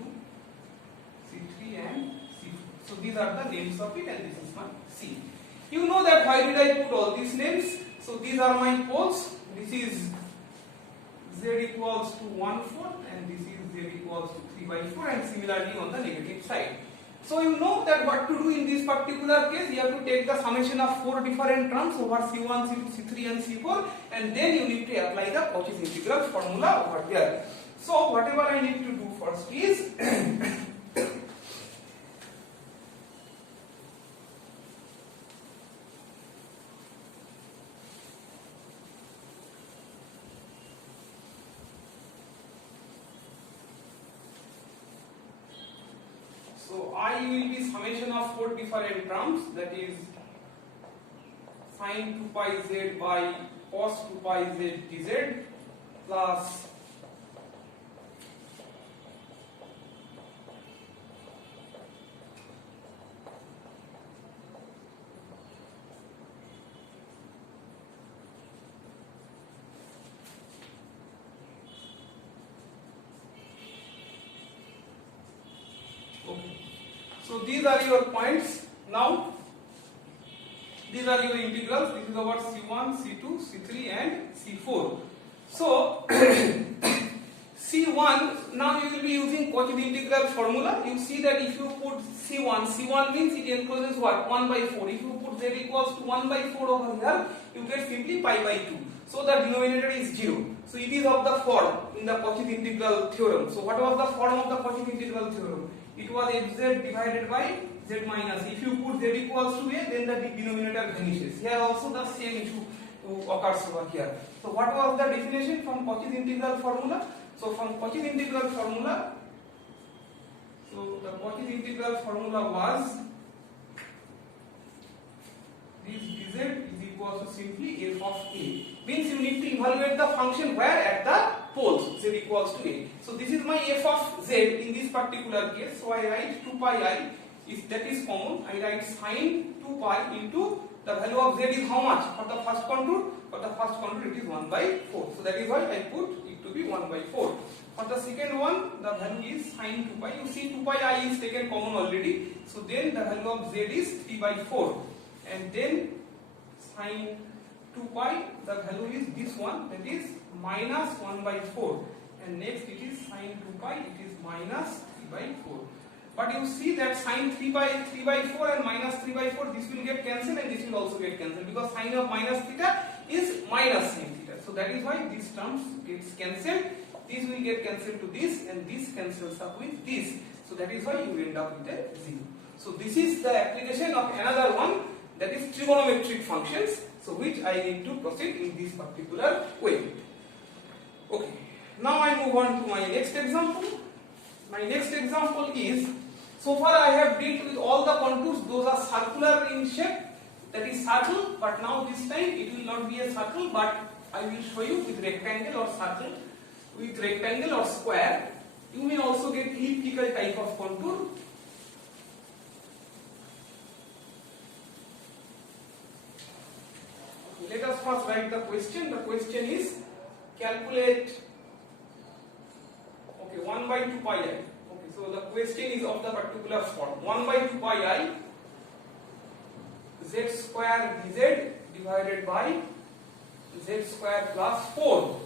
C3, and C4. So these are the names of it, and this is my C. You know that why did I put all these names? So these are my poles. This is Z equals to 1/4, and this is Z equals to 3 by 4, and similarly on the negative side. So you know that what to do in this particular case. You have to take the summation of 4 different terms over C1, C2, C3, and C4, and then you need to apply the Cauchy's integral formula over here. So whatever I need to do first is so I will be summation of 4 different terms, that is sin 2 pi z by cos 2 pi z dz plus so these are your points. Now these are your integrals. This is our C1, C2, C3, and C4. So C1, now you will be using Cauchy's integral formula. You see that if you put C1 means it encloses what? 1 by 4. If you put Z equals to 1 by 4 over here, you get simply pi by 2. So the denominator is 0. So it is of the form in the Cauchy's integral theorem. So what was the form of the Cauchy's integral theorem? It was fz divided by z minus. If you put z equals to a, then the denominator vanishes. Here also the same issue occurs over here. So what was the definition from Cauchy's integral formula? So from Cauchy's integral formula, so the Cauchy's integral formula was this dz is equal to simply f of a. Means you need to evaluate the function where at the poles z equals to a. So this is my f of z in this particular case. So I write 2 pi I, if that is common, I write sin 2 pi into the value of z is how much for the first contour? For the first contour it is 1 by 4. So that is why I put it to be 1 by 4. For the second one, the value is sin 2 pi. You see 2 pi I is taken common already. So then the value of z is 3 by 4. And then sin 2 pi, the value is this one, that is minus 1 by 4. And next it is sin 2 pi, it is minus 3 by 4. But you see that sin 3 by 4 and minus 3 by 4, this will get cancelled and this will also get cancelled, because sin of minus theta is minus sin theta. So that is why these terms gets cancelled. This will get cancelled to this, and this cancels up with this. So that is why you end up with a 0. So this is the application of another one, that is trigonometric functions, so which I need to proceed in this particular way. Okay, now I move on to my next example. My next example is, so far I have dealt with all the contours, those are circular in shape, that is circle, but now this time it will not be a circle, but I will show you with rectangle or circle, with rectangle or square. You may also get elliptical type of contour. Let us first write the question. The question is calculate 1 by 2 pi I. Okay, so the question is of the particular form. 1 by 2 pi I z square dz divided by z square plus 4,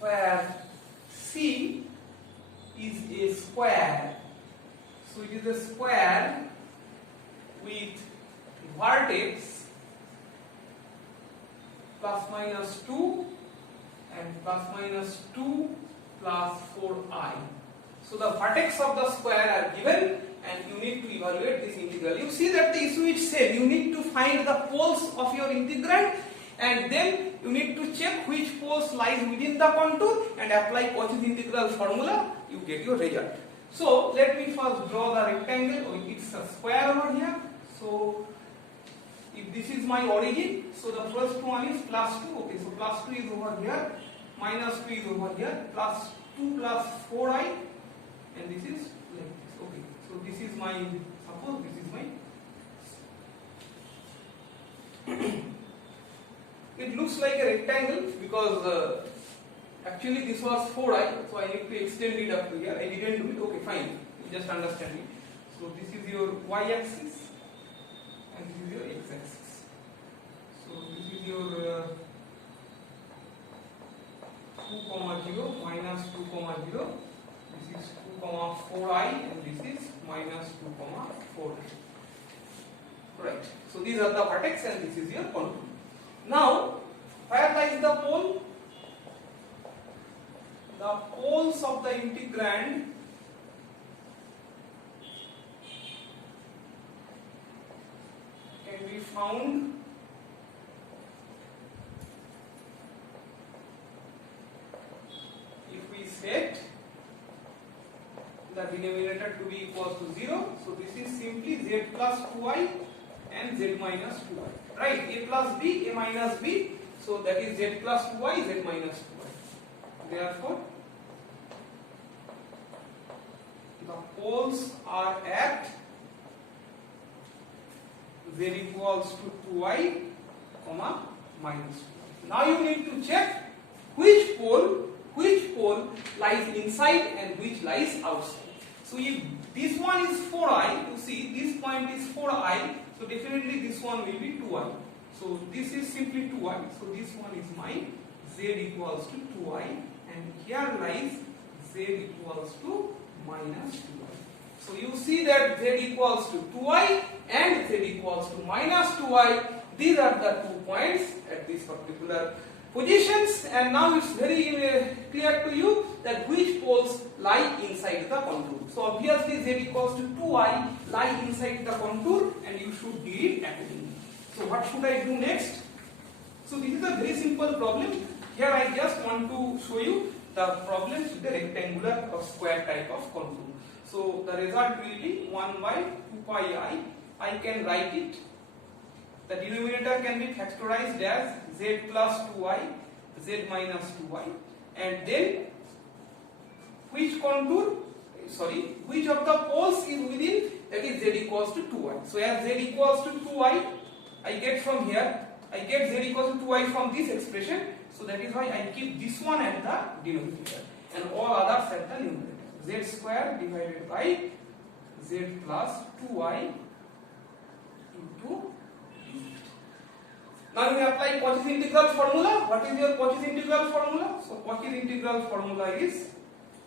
where C is a square. So it is a square with vertex plus minus 2 and plus minus 2 plus 4I. So the vertex of the square are given and you need to evaluate this integral. You see that the issue is same. You need to find the poles of your integrand and then you need to check which poles lies within the contour and apply Cauchy's integral formula. You get your result. So let me first draw the rectangle. It's a square over here. So if this is my origin, so the first one is plus 2. Okay, so plus 2 is over here, minus 2 is over here, plus 2 plus 4I, and this is like this. Okay, so this is my, suppose this is my it looks like a rectangle because actually this was 4I, so I need to extend it up to here. I didn't do it. Okay, fine, you just understand it. So this is your y-axis and this is your x-axis. So this is your 2, 0, minus 2, 0. This is 2, 4I and this is minus 2, 4I. Right. So these are the vertex and this is your contour. Now, where lies the pole? The poles of the integrand can be found if we set the denominator to be equal to 0. So this is simply z plus 2I and z minus 2I. Right? A plus b, a minus b. So that is z plus 2I, z minus 2I. Therefore, the poles are at z equals to 2I, minus 2I. Now you need to check which pole lies inside and which lies outside. So if this one is 4I, you see this point is 4I, so definitely this one will be 2I. So this is simply 2I, so this one is my z equals to 2I and here lies z equals to minus 2I. So you see that z equals to 2I and z equals to minus 2I. These are the 2 points at this particular positions, and now it's very clear to you that which poles lie inside the contour. So obviously z equals to 2I lie inside the contour and you should do it accordingly. So what should I do next? So this is a very simple problem. Here I just want to show you the problems with the rectangular or square type of contour. So the result will be 1 by 2 pi I. I can write it. The denominator can be factorized as z plus 2I, z minus 2I, and then which of the poles is within, that is z equals to 2I. So as z equals to 2I, I get from here, I get z equals to 2I from this expression. So that is why I keep this one at the denominator and all others at the numerator. Z square divided by z plus 2I into. Now you apply Cauchy's integral formula. What is your Cauchy's integral formula? So Cauchy's integral formula is,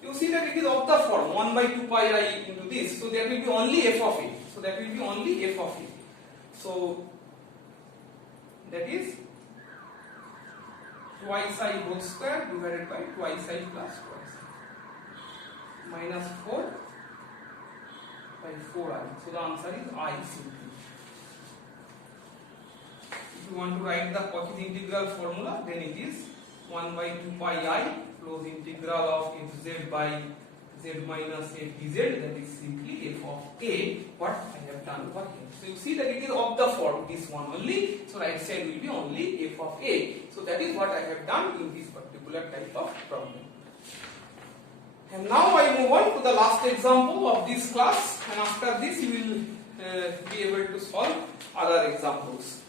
you see that it is of the form 1 by 2 pi I into this. So there will be only f of a. So that will be only f of a. So that is twice I whole square divided by twice I plus twice I minus 4 by 4I. So the answer is I simply. If you want to write the Cauchy's integral formula, then it is 1 by 2 pi I close integral of fz by z minus a dz, that is simply f of a, what I have done over here. So you see that it is of the form, this one only, so right side will be only f of a. So that is what I have done in this particular type of problem. And now I move on to the last example of this class, and after this you will be able to solve other examples.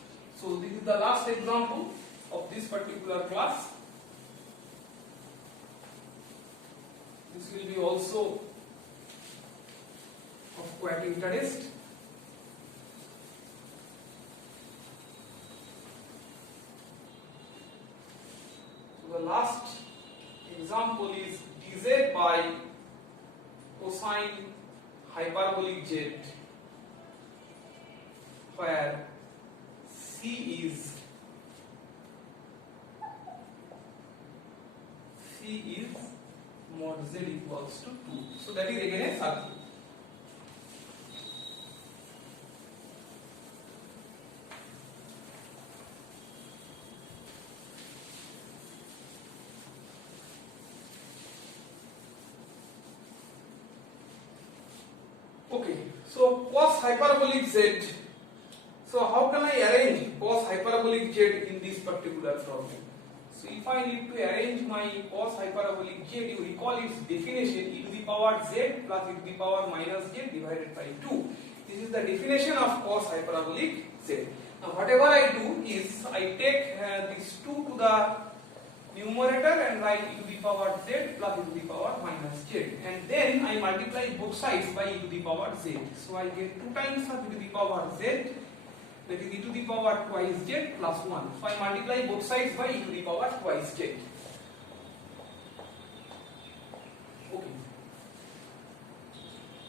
So this is the last example of this particular class. This will be also of quite interest. So the last example is dz by cosine hyperbolic z, where C is what z equals to 2. So that is again a circle. Okay, so cos hyperbolic z. So how can I arrange cos hyperbolic z in this particular problem? So if I need to arrange my cos hyperbolic z, you recall its definition, e to the power z plus e to the power minus z divided by 2. This is the definition of cos hyperbolic z. Now whatever I do is I take this 2 to the numerator and write e to the power z plus e to the power minus z, and then I multiply both sides by e to the power z. So I get 2 times of e to the power z, that is e to the power twice z plus 1. So I multiply both sides by e to the power twice z. Okay.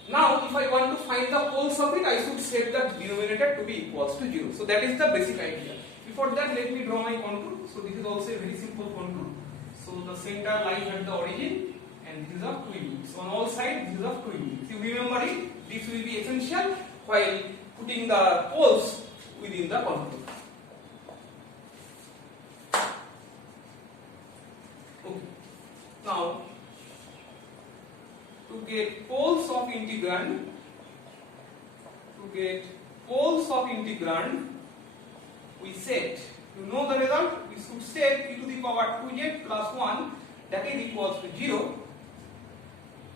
Now if I want to find the poles of it, I should set the denominator to be equals to 0. So that is the basic idea. Before that, let me draw my contour. So this is also a very simple contour. So the center lies at the origin, and this is of 2 units. So on all sides, this is of 2 units. You remember it. This will be essential while putting the poles within the contour. Okay. Now, to get poles of integrand, we set, you know the result, we should set e to the power 2z plus 1, that is equals to 0,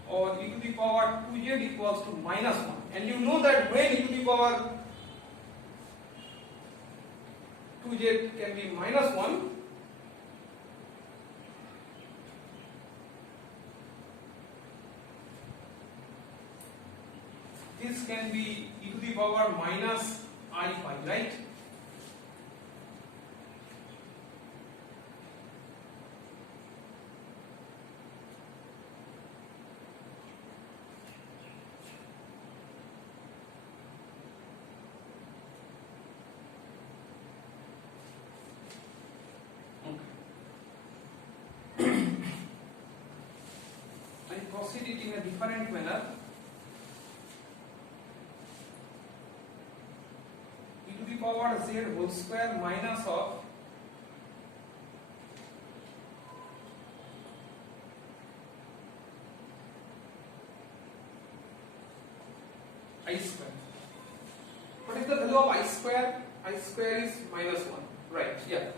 or e to the power 2z equals to minus 1. And you know that when e to the power 2z can be minus 1, this can be e to the power minus I pi, right? I proceed it in a different manner. E to the power z whole square minus of I square. What is the value of I square? I square is minus 1, right? Yeah.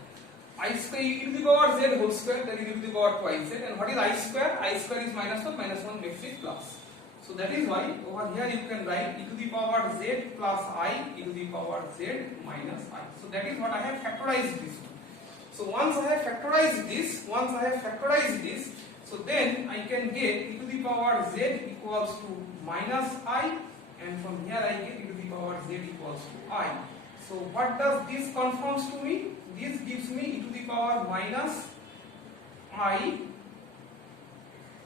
I square e to the power z whole square, that is e to the power twice z. And what is I square? I square is minus 1 makes it plus. So that is why over here you can write e to the power z plus I, e to the power z minus I. So that is what I have factorized this one. So once I have factorized this, so then I can get e to the power z equals to minus I, and from here I get e to the power z equals to I. So what does this confirms to me? This gives me e to the power minus I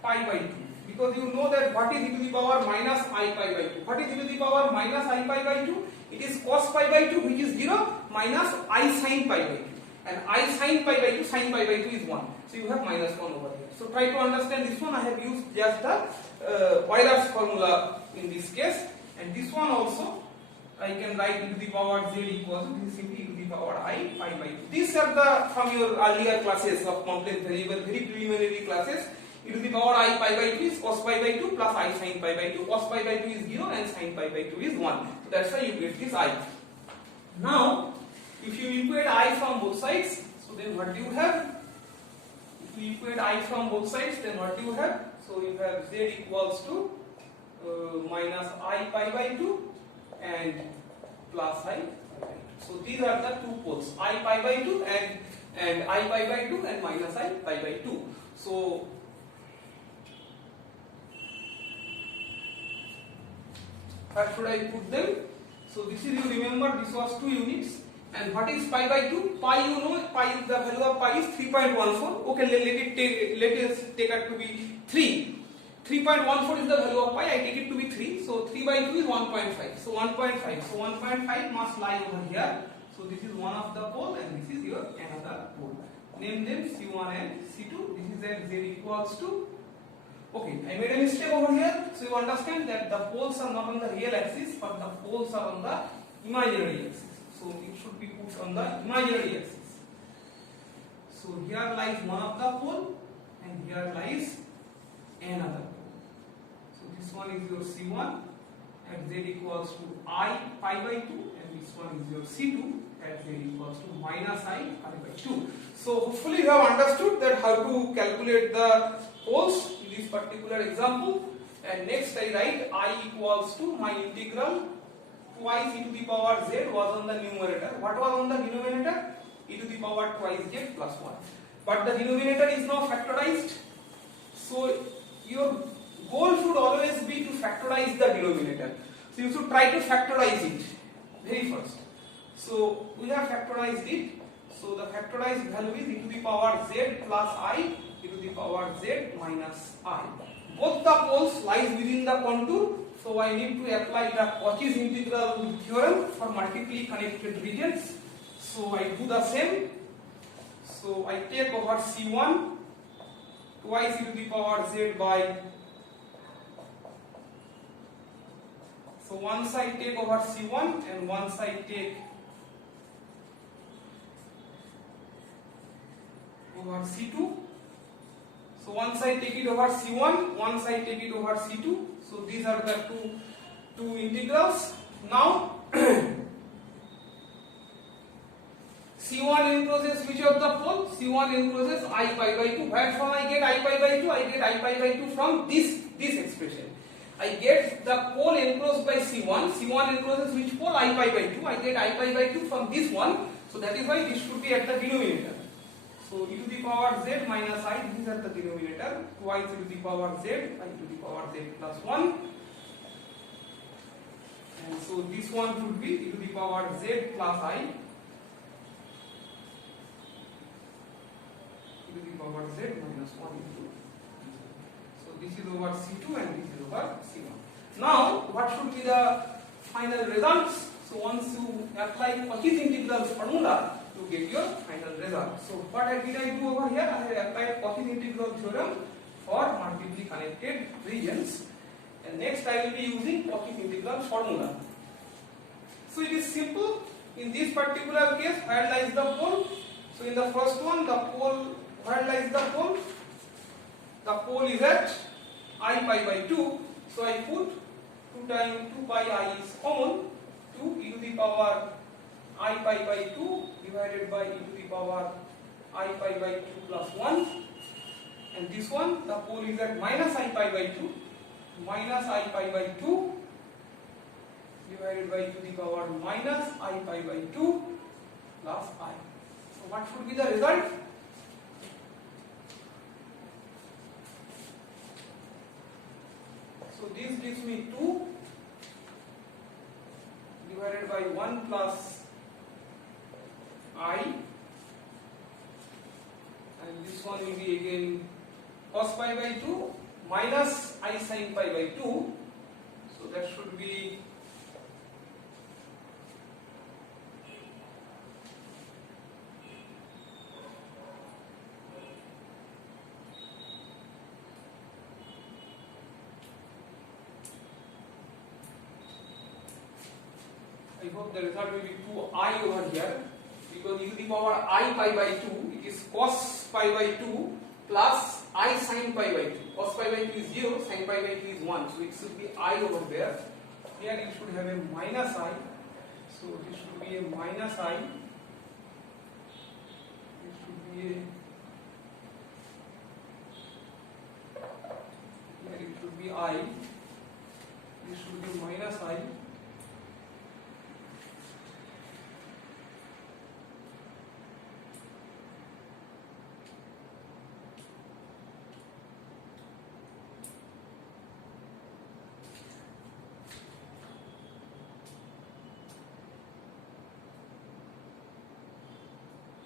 pi by 2. Because you know that what is e to the power minus I pi by 2? What is e to the power minus I pi by 2? It is cos pi by 2, which is 0, minus I sin pi by 2. And I sin pi by 2, sin pi by 2 is 1. So you have minus 1 over here. So try to understand this one. I have used just the Euler's formula in this case. And this one also, I can write e to the power z equals to, this is simply e to the power I pi by 2. These are the from your earlier classes of complex variable, very preliminary classes. E to the power I pi by 2 is cos pi by 2 plus I sin pi by 2. Cos pi by 2 is 0 and sin pi by 2 is 1. So that's why you get this I. Now, if you equate I from both sides, so then what do you have? If you equate I from both sides, then what do you have? So you have z equals to minus I pi by 2 and plus I pi by 2. So these are the two poles, I pi by 2 and I pi by 2 and minus I pi by 2. So where should I put them? So this is, you remember, this was 2 units. And what is pi by 2? Pi, you know, pi, the value of pi is 3.14. Okay, let us take it to be 3. 3.14 is the value of pi. I take it to be 3. So 3 by 2 is 1.5. So 1.5. So 1.5 must lie over here. So this is one of the pole and this is your another pole. Name them C1 and C2. This is at z equals to Okay, I made a mistake over here. So you understand that the poles are not on the real axis, but the poles are on the imaginary axis. So it should be put on the imaginary axis. So here lies one of the pole and here lies another pole. So this one is your C1 at z equals to I pi by 2, and this one is your C2 at z equals to minus I pi by 2. So hopefully you have understood that how to calculate the poles in this particular example. And next I write I equals to my integral twice e to the power z was on the numerator. What was on the denominator? E to the power twice z plus 1. But the denominator is now factorized. So your goal should always be to factorize the denominator. So you should try to factorize it very first. So we have factorized it. So the factorized value is e to the power z plus I e to the power z minus I. Both the poles lies within the contour. So I need to apply the Cauchy's integral theorem for multiply connected regions. So I do the same. So I take over C1 twice e to the power z by. So once I take over C1 and once I take over C2. So once I take it over C1, once I take it over C2. So these are the two integrals. Now C1 encloses which of the pole? C1 encloses I pi by 2. Where from I get I pi by 2? I get I pi by 2 from this expression. I get the pole enclosed by C1. C1 encloses which pole? I pi by 2. I get I pi by 2 from this one. So that is why this should be at the denominator. So e to the power z minus I, this is at the denominator, twice e to the power z, I to the power z plus 1. And so this one should be e to the power z plus I, e to the power z minus 1 into. So this is over C2 and this is over C1. Now what should be the final results? So once you apply Cauchy's integral formula, to get your final result. So what did I do over here? I have applied Cauchy's integral theorem for multiply connected regions, and next I will be using Cauchy's integral formula. So it is simple. In this particular case, where lies the pole? So in the first one, the pole, where lies the pole? The pole is at I pi by 2. So I put 2 times 2 pi I is common, 2 e to the power I pi by 2 divided by e to the power I pi by 2 plus 1, and this one, the pole is at minus I pi by 2, minus I pi by 2 divided by e to the power minus I pi by 2 plus I. So what should be the result? So this gives me 2 divided by 1 plus I, and this one will be again cos pi by 2 minus I sin pi by 2. So that should be I hope the result will be 2I over here, because e to the power I pi by 2, it is cos pi by 2 plus I sin pi by 2. Cos pi by 2 is 0, sin pi by 2 is 1. So it should be I over there. Here it should have a minus I. So this should be a minus I. It should be a, here it should be I.